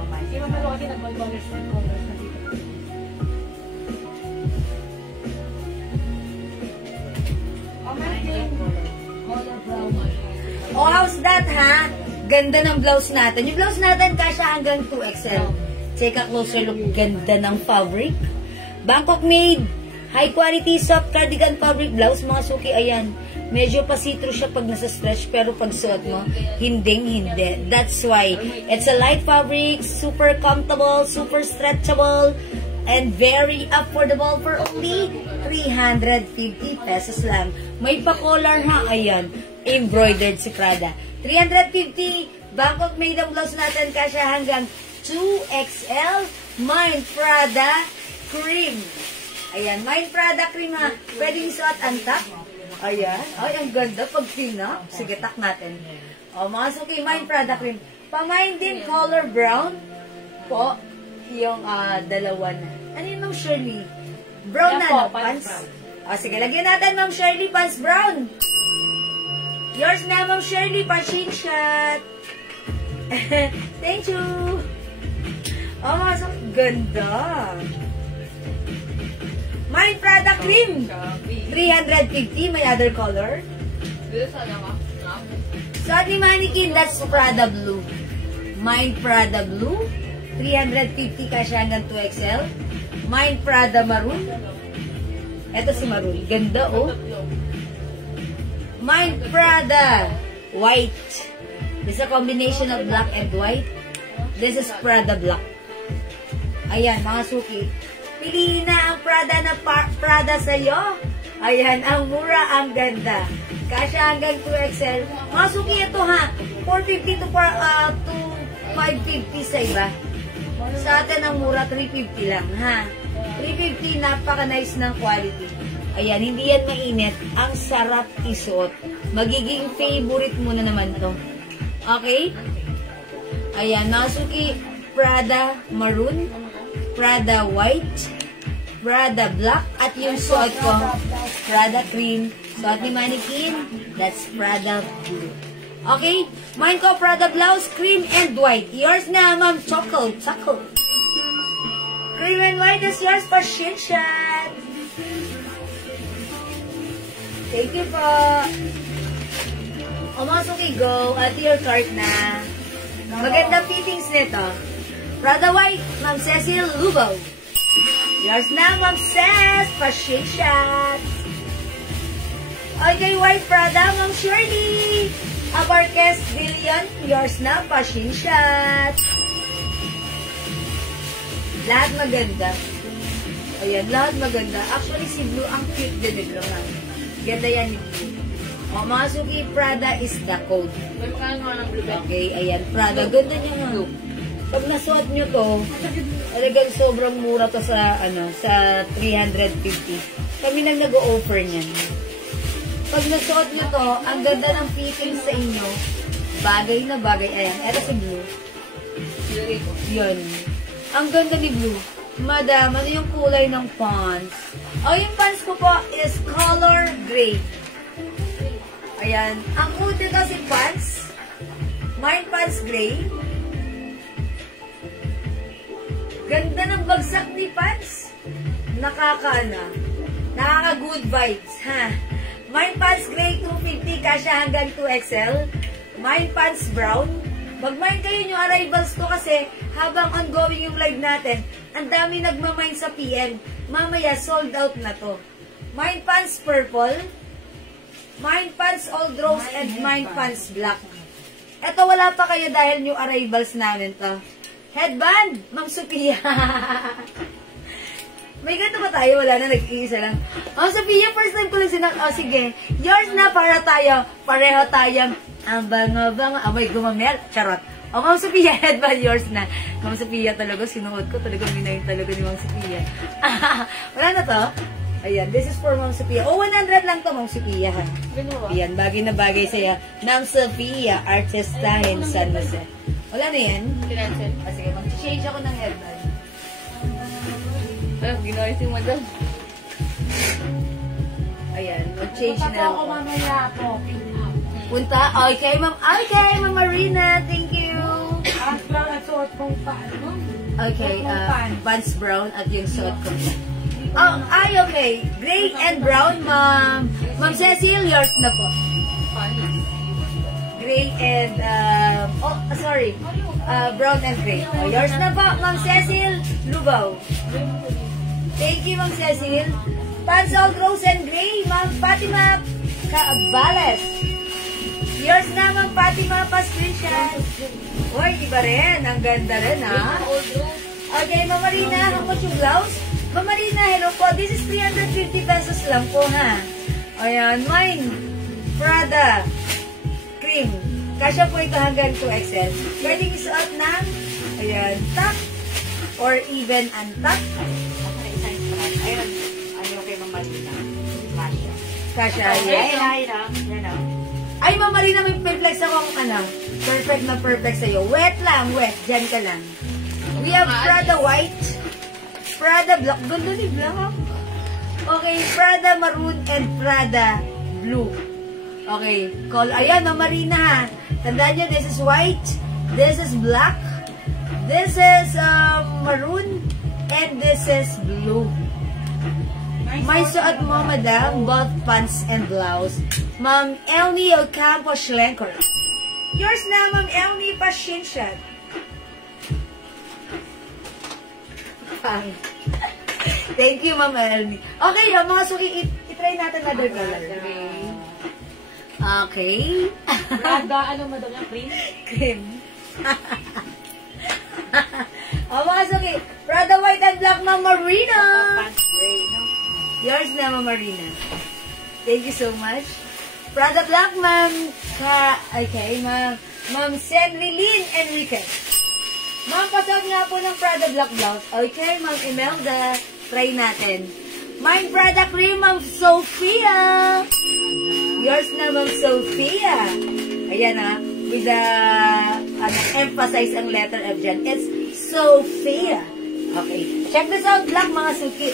mamay. Si Mama Lodi nag-colors na colors na dito. Oh, how's that, ha? Ganda ng blouse natin. Yung blouse natin, kasya hanggang 2XL. Take a closer look. Ganda ng fabric. Bangkok made. High quality soft cardigan fabric blouse. Mga suki, ayan. Medyo pa-see-through siya pag nasa stretch, pero pag suot mo, hinding-hindi. That's why. It's a light fabric, super comfortable, super stretchable, and very affordable for only 350 pesos lang. May pa-collar ha, ayan. Embroidered si Prada. 350, Bangkok made ang blouse natin, kasya hanggang 2XL. Mine Prada cream. Ayan, Mine Prada cream ha. Pwede isuot ang top. Ayan. Ay, ang ganda pag tinap. Sige, tak natin. O, mga suki, Mind Prada cream. Pa-Mind din color brown po. Yung dalawa na. Ano yun, Ma'am Shirley? Brown Yan na, po, no? pants Pants. O, sige, lagyan natin, Ma'am Shirley, pants brown. Yours na, Ma'am Shirley, pa-sheen shot. Thank you. Oh, mga suki, ganda. Mind Prada cream. 350, may other color. Suot ni Mannequin, that's Prada Blue. Mind Prada Blue. 350 kasi hanggang 2XL. Mind Prada Maroon. Ito si Maroon. Ganda, oh. Mind Prada White. This is a combination of black and white. This is Prada Black. Ayan, mga suki. Piliin na ang Prada na Prada sa'yo. Ayan, ang mura, ang ganda. Kasya hanggang 2XL. Mga suki, ito ha. 450 to 550 sa iba. Sa atin ang mura, 350 lang, ha? 350, napaka-nice ng quality. Ayan, hindi yan mainit. Ang sarap isuot. Magiging favorite mo na naman to. Okay? Ayan, Nasuki, Prada Maroon, Prada White, Prada Black, at yung suot ko, Prada Cream. Suot ni Mannequin, that's Prada Blue. Okay? Mine ko, Prada Blouse, Cream and White. Yours na, Ma'am Choco. Cream and White is yours for Shin Shot. Thank you po. O mga suki, go at your cart na. Maganda fittings nito. Prada White, Ma'am Cecil Lugo. Yours na, Ma'am Cez, for Shin Shot. Okay, White Prada, Ma'am Shirley. Abarques Billion, yours na, pa-shin shot. Lahat maganda. Ayan, lahat maganda. Actually, si Blue, ang cute din nito. Ganda yan ni Blue. O, mga suki, Prada is the code. May makano nga ng blue bag. Okay, ayan, Prada. Ganda niya nga. Pag nasuot nyo to, talagang sobrang mura to sa, sa 350. Kami nang nag-o-offer niyan. Pag nasuot nyo to, ang ganda ng fitting sa inyo. Bagay na bagay. Ayan, eto si Blue. Yun. Ang ganda ni Blue. Madam, ano yung kulay ng pants? Oh, yung pants ko po is color gray. Ayan. Ang kulay kasi pants. Mine pants gray. Ganda ng bagsak ni pants. Nakaka-good vibes, ha? Mine pants gray, 250, kasya hanggang 2XL. Mine pants brown. Mag-mine kayo yung arrivals ko kasi habang ongoing yung live natin, ang dami nagmamine sa PM. Mamaya, sold out na to. Mine pants purple. Mine pants old rose and mine pants black. Eto, wala pa kayo dahil new arrivals namin to. Headband, Ma'am Sophia. May ganito ba tayo? Wala na, nag-iisa lang. Oh, Sophia, first time ko lang oh, sige. Yours na para tayo. Pareho tayong ang banga-banga. Amoy, gumamel. Charot. Oh, Ma'am Sophia, headband, yours na. Ma'am Sophia talaga, sinuot ko. Talaga, minayin talaga ni Ma'am Sophia. Wala na to? Ayan, this is for Ma'am Sophia. Oh, 100 lang to, Ma'am Sophia. Ayan, bagay na bagay sa'yo. Ma'am Sophia, artistahin San Jose. Wala na yan? Pinansel. Sige, mag-change ako ng headband. Ginawa yung madal. Ayan, mag-change Punta na ako ako. mamaya po. Punta? Okay, Ma'am Marina. Thank you. At lang at suot kong paano? Okay, pants brown at yung suot ko. Oh, okay. Gray and brown, Ma'am. Ma'am Cecil, yours na po. Gray and, brown and gray. Oh, yours na po, Ma'am Cecil Lubaw. Thank you, Ma'am Cecil. Pants old rose and gray, Ma'am Fatima Cabales. Yours na, Ma'am Fatima, pa-screenshot. Uy, iba rin. Ang ganda rin, ha? Okay, Ma'am Marina, how much yung blouse? Ma'am Marina, hello po. This is 350 pesos lang po, ha? Ayan, mine. Prada. Cream. Kasya po ito hanggang 2XL. Pwedeng isuot ng, ayan, top or even untuck. Ayun, ayaw kay Ma'am Marina. Masya. Kasha. Yan Yes. Yan o. Ay, Ma'am Marina, may perplex akong perfect na perfect sa'yo. Wet lang, wet. Diyan ka lang. We have Prada White, Prada Black. Ganda ni Black. Okay, Prada Maroon and Prada Blue. Okay, ayan, Ma'am Marina ha. Tandaan nyo, this is white, this is black, this is maroon, and this is blue. May suot mo, madam, both pants and blouse. Ma'am Elmi Ocampo Schlenker. Yours na, Ma'am Elmi Pashinshan. Thank you, Ma'am Elmi. Okay, mga suki, itry natin another color. Okay. Prada, ano mo daw yung cream? Cream. Mga suki, Prada White and Black, Ma'am Marina. Pants gray, no? Yours na, Ma'am Marina. Thank you so much. Prada Black, Ma'am. Okay, Ma'am Senrilyn Enriquez. Ma'am, pasok nga po ng Prada Black Blouse. Okay, Ma'am Imelda. Try natin. Mine Prada Cream, Ma'am Sophia. Yours na, Ma'am Sophia. Ayan ha. With the, emphasize ang letter F dyan. It's Sophia. Okay. Check this out, Black, mga suki.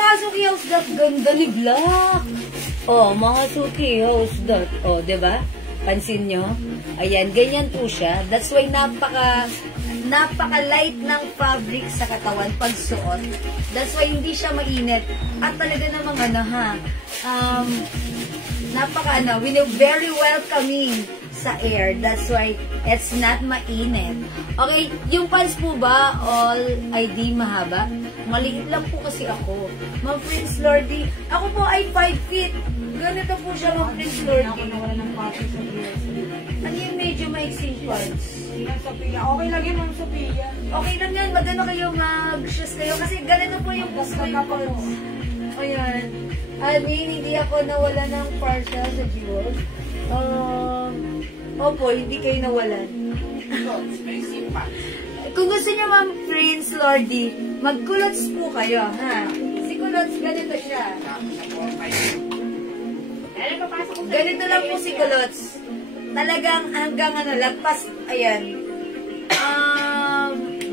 Mga suki, how's that? Ganda ni Black. Oh, mga suki, how's that? Oh, diba? Pansin nyo? Ayan, ganyan po siya. That's why napaka-light ng fabric sa katawan pag suot. That's why hindi siya mainit. At talaga namang very welcoming sa air. That's why it's not mainit. Okay, yung pants po ba, all ID mahaba? Maliit lang po kasi ako. Ma'am Prince Lordy, ako po ay 5 feet. Ganito po siya, Ma'am Prince Lordy. Ako nawala ng copy sa BS. Ano yung medyo maiksing pants? Ma'am Sophia. Okay lang yun, Ma'am Sophia. Okay lang yan, magano kayo, mag-shoes kayo. Kasi ganito po yung gusto yung pants. Ayan. Hindi ako nawala ng parcel sa Jewel. Opo, hindi kayo nawalan. Kung gusto niyo, Ma'am Prince Lordy, mag-culottes po kayo, ha? Si culottes, ganito siya. Ganito lang po si culottes. Talagang hanggang lagpas, ayan.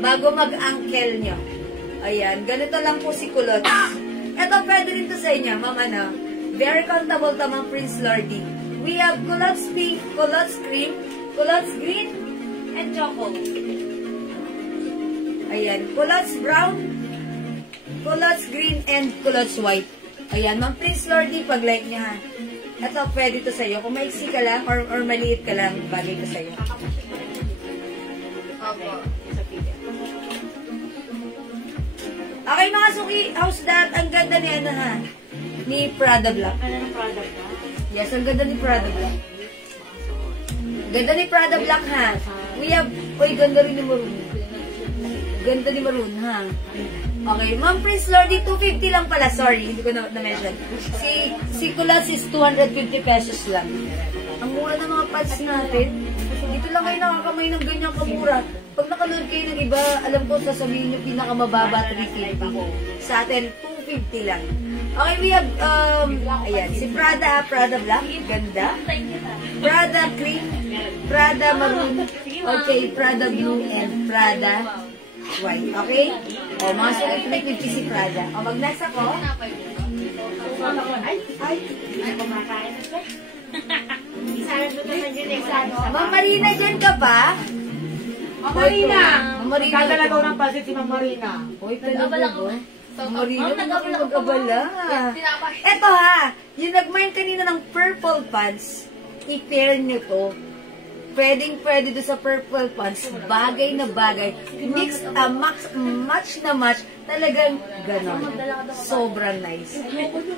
Bago mag-ankle nyo. Ayan, ganito lang po si culottes. Ito, pwede rin to sa inyo, Ma'am very comfortable to, Ma'am Prince Lordy. We have culottes pink, culottes cream, culottes green, and choco. Ayan, culottes brown, culottes green, and culottes white. Ayan, Ma'am Prince Lordy, pag-like niya ha. Ito, pwede to sa'yo. Kung maiksi ka lang, or maliit ka lang, bagay to sa'yo. Opo. Okay, mga suki, how's that? Ang ganda ni ni Prada Black. Ano ng product ka? Yes, ang ganda ni Prada Black. Ganda ni Prada Black, ha? We have, ganda rin ni Maroon. Ganda ni Maroon, ha? Okay, Ma'am Prince Lordy, 250 lang pala. Sorry, hindi ko na-mention. Si Culottes is 250 pesos lang. Ang mura ng mga pads natin. Dito lang kayo nakakamay ng ganyang kamura. Pag nakanood kayo ng iba, alam ko, sasabihin nyo pinakamababa 350. Sa atin, 250 lang. Okay, we have, ayan, si Prada Black, ganda. Prada Cream, Prada Maroon, okay, Prada Blue, and Prada White, okay? O, mga sulit 350 si Prada. O, mag-next ako. Ay, kumakain na siya. Sana doon naman yun eh. Ma'am Marina, dyan ka pa? Ma'am Marina! Ma'am Marina. Nagdadalagaw ng pasit si Ma'am Marina. Uy, talaga ba? Ma'am Marina, Ma'am, hindi kayo mag-abala. Tinapay. Eto ha, yung nag-mine kanina ng purple pants, i-pair nyo to. pwedeng-pwede doon sa purple pants. Bagay na bagay. Mix, match na match. Talagang ganon. Sobrang nice.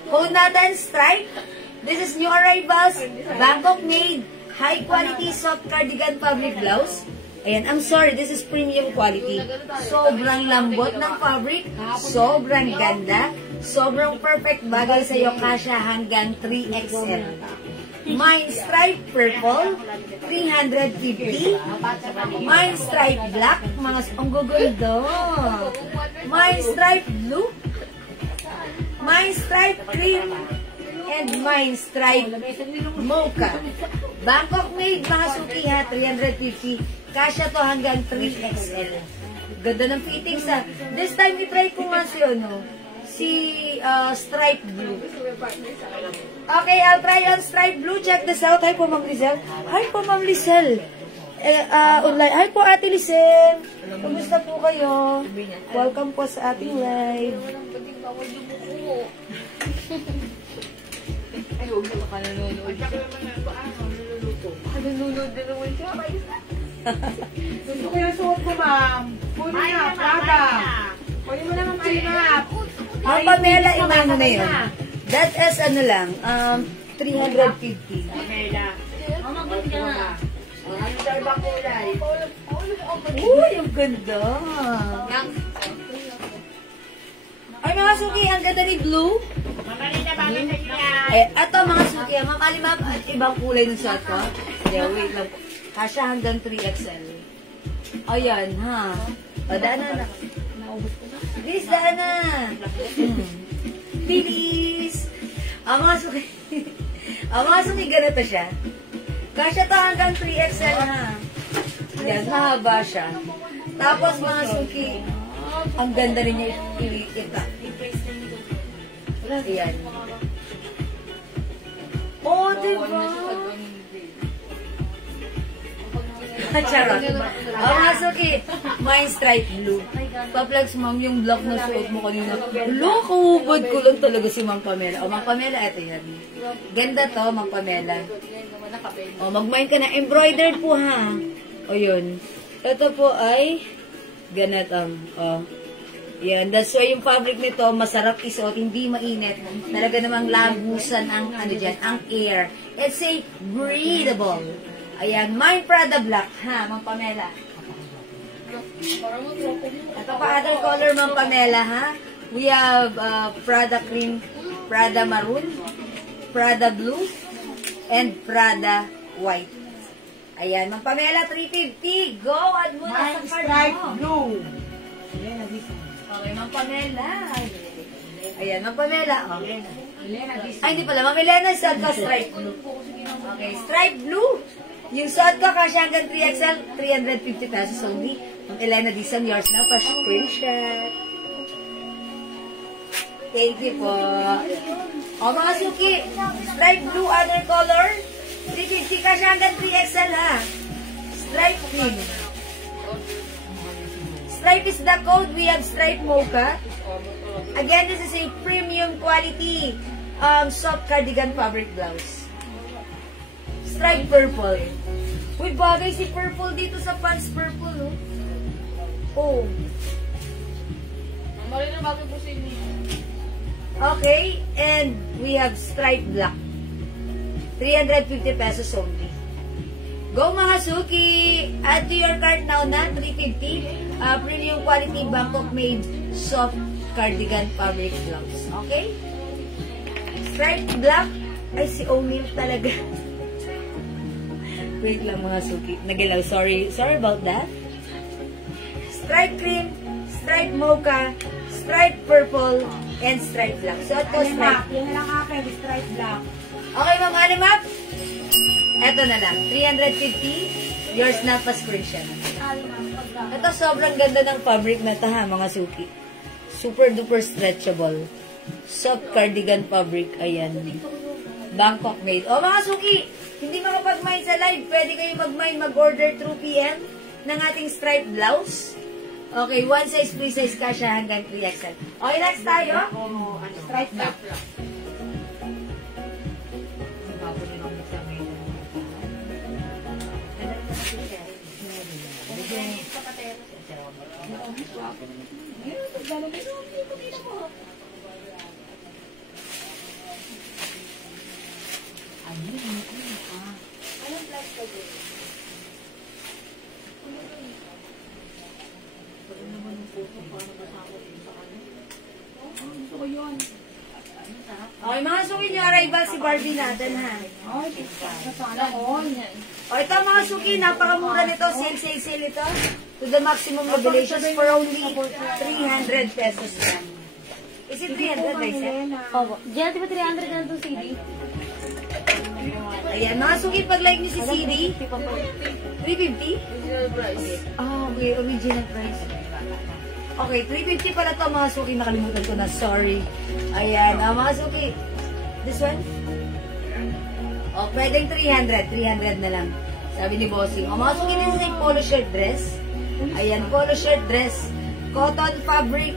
Kung natin, stripe. This is new arrivals. Bangkok made. High quality soft cardigan fabric blouse. Ayan, I'm sorry, this is premium quality. Sobrang lambot ng fabric, sobrang ganda, sobrang perfect bagay sa'yo, kasya hanggang 3XL. Mine stripe purple, 350. Mine stripe black, mga ang guguldo. Mine stripe blue. Mine stripe cream. And mine stripe mocha. Bangkok made, mga suki ha, 350. Kasya to hanggang 3XL. Ganda ng fittings ha. This time, itry ko nga si stripe blue. Okay, I'll try on stripe blue. Check this out. Hi po, Ma'am Lizelle. Hi po, Ma'am Lizelle. Online. Hi po, Ate Lizelle. Kumusta po kayo? Welcome po sa ating live. Ay, huwag mo ka nanonood. Nanonood na naman siya. Gusto ko yung suot ko, ma'am. Kunin na, Prada. Kunin mo naman, Pamela. Ma'am Pamela, imano na yun. That is, 350. Pamela. Mama, ba't ka nga? Ano daw ba kulay? Uy, ang ganda. Ay, mga suki, ang ganda ni blue. Mamalita ba sa inyo yan? Eto, mga suki, Ma'am Alimap, ibang kulay ng shot ko. Yeah, wait lang. Kasya hanggang 3XL. Ayan, ha. O, daan na. Bilis, daan na. Bilis. Mga suki. Mga suki, ganito siya. Kasya to hanggang 3XL, ha. Yan, mahaba siya. Tapos, mga suki, ang ganda rin niya ilikita. Ayan. Oh, diba? Charot. Mga suki, mine stripe blue. Paplex, ma'am, yung block na suot mo kanina. Lo, kahubad ko lang talaga si Ma'am Pamela. O, Ma'am Pamela, eto yan. Ganda to, Ma'am Pamela. O, mag-mine ka na. Embroidered po, ha? O, yun. Ito po ay ganatang. O. Yan. That's why yung fabric nito, masarap isuot, hindi mainit. Talaga namang lagusan ang, ang air. It's a breathable. Ayan, mine Prada Black, ha, Ma'am Pamela. Ito pa other color, Ma'am Pamela, ha. We have Prada Cream, Prada Maroon, Prada Blue, and Prada White. Ayan, Ma'am Pamela, 350. Go, add mo na sa card mo. Blue. Okay, Ma'am Pamela. Ayan, Ma'am Pamela. Okay. Ay, hindi pala. Ma'am Elena, suot ka stripe blue. Okay, stripe blue. Yung suot ko, kasya hanggang 3XL, 350 pesos only. Ma'am Elena, this one yours na. Pa-screenshot. Thank you po. O, mga suki, stripe blue, other color. 350, kasya hanggang 3XL, ha. Stripe green. Stripe is the code. We have stripe mocha. Again, this is a premium quality soft cardigan fabric blouse. Stripe purple. Uy, bagay si purple dito sa pants purple, oh. Oh. Mali na bagay po sa inyo. Okay, and we have stripe black. 350 pesos only. Go mga suki! Add to your cart now na 350. Premium quality Bangkok made soft cardigan fabric blouse. Okay? Stripe black. Ay, si O'Neil talaga. Wait lang mga suki. Nagilaw. Sorry. Sorry about that. Stripe cream, stripe mocha, stripe purple, and stripe black. So, ito stripe. Yan na lang akin, stripe black. Okay, Ma'am Alimap? Eto na lang. 350. Yours na pa screenshot. Ito, sobrang ganda ng fabric na ito ha, mga suki. Super duper stretchable. Soft cardigan fabric. Ayan. Bangkok made. O mga suki, hindi makapag-mine sa live. Pwede kayo mag-mine, mag-order through PM ng ating stripe blouse. Okay, one size, free size ka siya hanggang 3XL. Okay, next tayo. Stripe black. Ngayon, paglalagay mo, hindi mo. Anong plus ka din? Gusto ko yun. Okay, mga suki nyo, arrival si Barbie natin, ha? Ay, sana all. O, ito mga suki, napakamura nito. Sale ito. To the maximum revelations for only 300 pesos lang. Is it 300, Raisa? Opo. Diyan, di ba 300 na itong CD? Ayan, mga suki, pag-like niyo si CD, 350? Original price. Ah, okay, original price. Okay, 350 pala to mga suki, nakalimutan ko na, sorry. Ayan, mga suki. This one? O, pwedeng 300 na lang. Sabi ni Bossing. O, mga suki, this is a polo shirt dress. Ayan, polo shirt dress. Cotton fabric.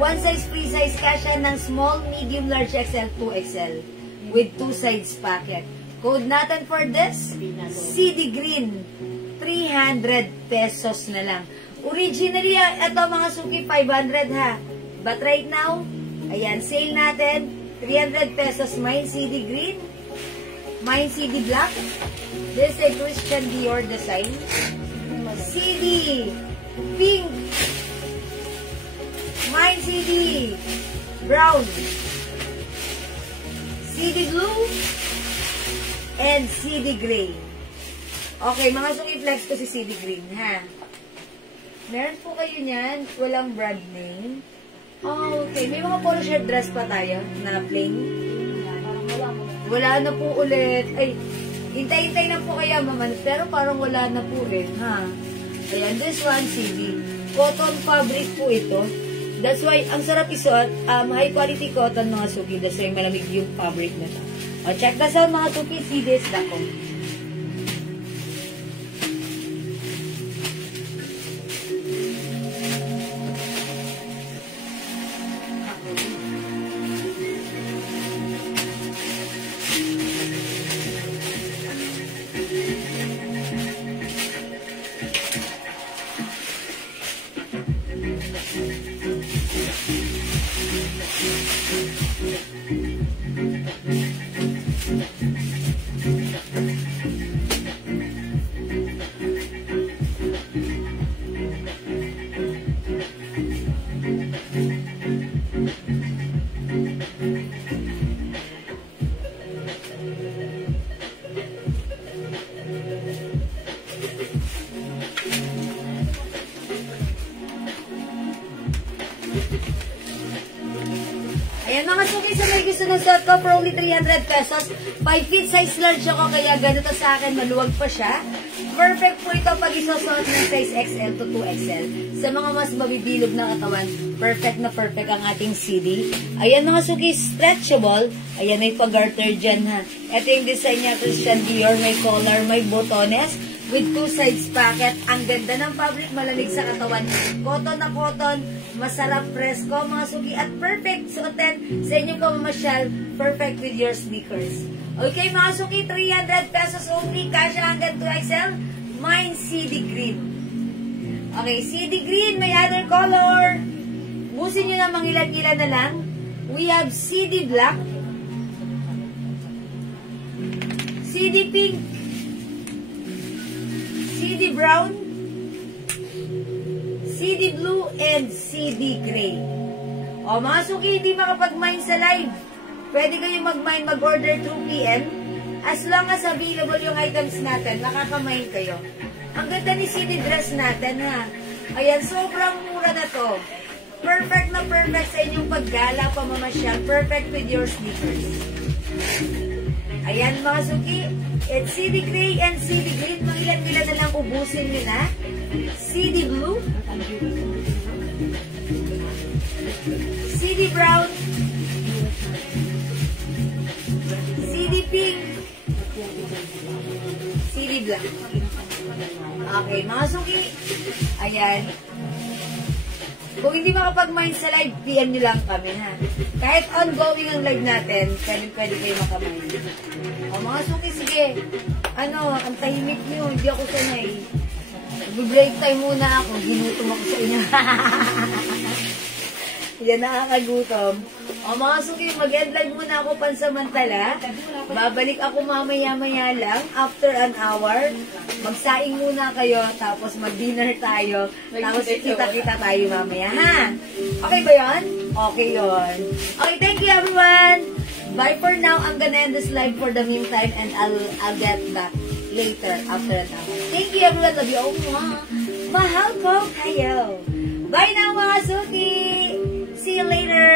One size, free size, kasya ng small, medium, large, XL, 2XL. With 2 sides packet. Code natin for this, CD Green. 300 pesos na lang. Originally, ito mga suki, 500 ha. But right now, ayan, sale natin, 300 pesos. Mine CD Green. Mine CD Black. This is a Christian Dior design. CD Pink. Mine CD Brown. CD Blue. And CD Gray. Okay, mga suki, flex ko si CD Green, ha? Meron po kayo niyan, walang brand name. Oh, okay, may mga polo shirt dress pa tayo na plain. Wala na po ulit. Ay, hintay-hintay na po kaya, maman. Pero parang wala na po rin, ha? Ayan, this one, CD. Cotton fabric po ito. That's why, ang sarap isuot. High quality cotton, mga suki. That's why malamig yung fabric na ito. O, check this out, mga suki. CDs.com. Ayan mga suki, sa may gusto ng suot ko for only 300 pesos. 5 feet size large ako, kaya ganito sa akin, maluwag pa siya. Perfect po ito pag isusuot ng size XL to 2XL. Sa mga mas mabibilog na katawan, perfect na perfect ang ating CD. Ayan mga suki, stretchable. Ayan, may pag-garter dyan ha. Ito yung design niya, Christian Dior, may collar, may botones. With 2 sides packet. Ang ganda ng fabric, malamig sa katawan. Cotton na cotton, masarap presko, mga suki, at perfect suotin sa inyong pamamasyal. Perfect with your sneakers. Okay, mga suki, 300 pesos only. Kasya hanggang 2XL. Mine CD Green. Okay, CD Green, may other color. Busin nyo na mangilan-ilan na lang. We have CD Black. CD Pink. CD Brown, CD Blue, and CD Gray. O mga suki, hindi makapag-mine sa live. Pwede kayo mag-mine, mag-order 2 PM. As long as available yung items natin, makaka-mine kayo. Ang ganda ni CD dress natin, ha. Ayan, sobrang mura na to. Perfect na perfect sa inyong paggala, pamamasyal. Perfect with your sneakers. Ayan mga suki, it's CD Gray and CD Green. Mangilan-ilan na lang, ubusin nyo na. CD Blue, CD Brown, CD Pink, CD Black. Okay, mga suki, ayan. Kung hindi makapag-mine sa live, PM nyo lang kami, ha. Kahit ongoing ang live natin, pwede kayo makamine. O mga suki, sige. Ano, ang tahimik nyo, hindi ako sanay. Break time muna ako. Ginutom ako sa inyo. Yan, nakakagutom. O mga suki, mag-end live muna ako pansamantala. Babalik ako mamaya-maya lang. After an hour, magsaing muna kayo, tapos mag-dinner tayo. Tapos kita-kita tayo mamaya, ha? Okay ba yun? Okay yun. Okay, thank you everyone. Bye for now. I'm gonna end this live for the meantime and I'll get back later after an hour. Thank you everyone. Love you all. Mahal ko kayo. Bye now mga suki. See you later.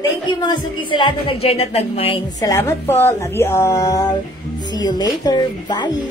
Thank you mga suki sa lahat na nag-join at nag-mine. Salamat po. Love you all. See you later. Bye.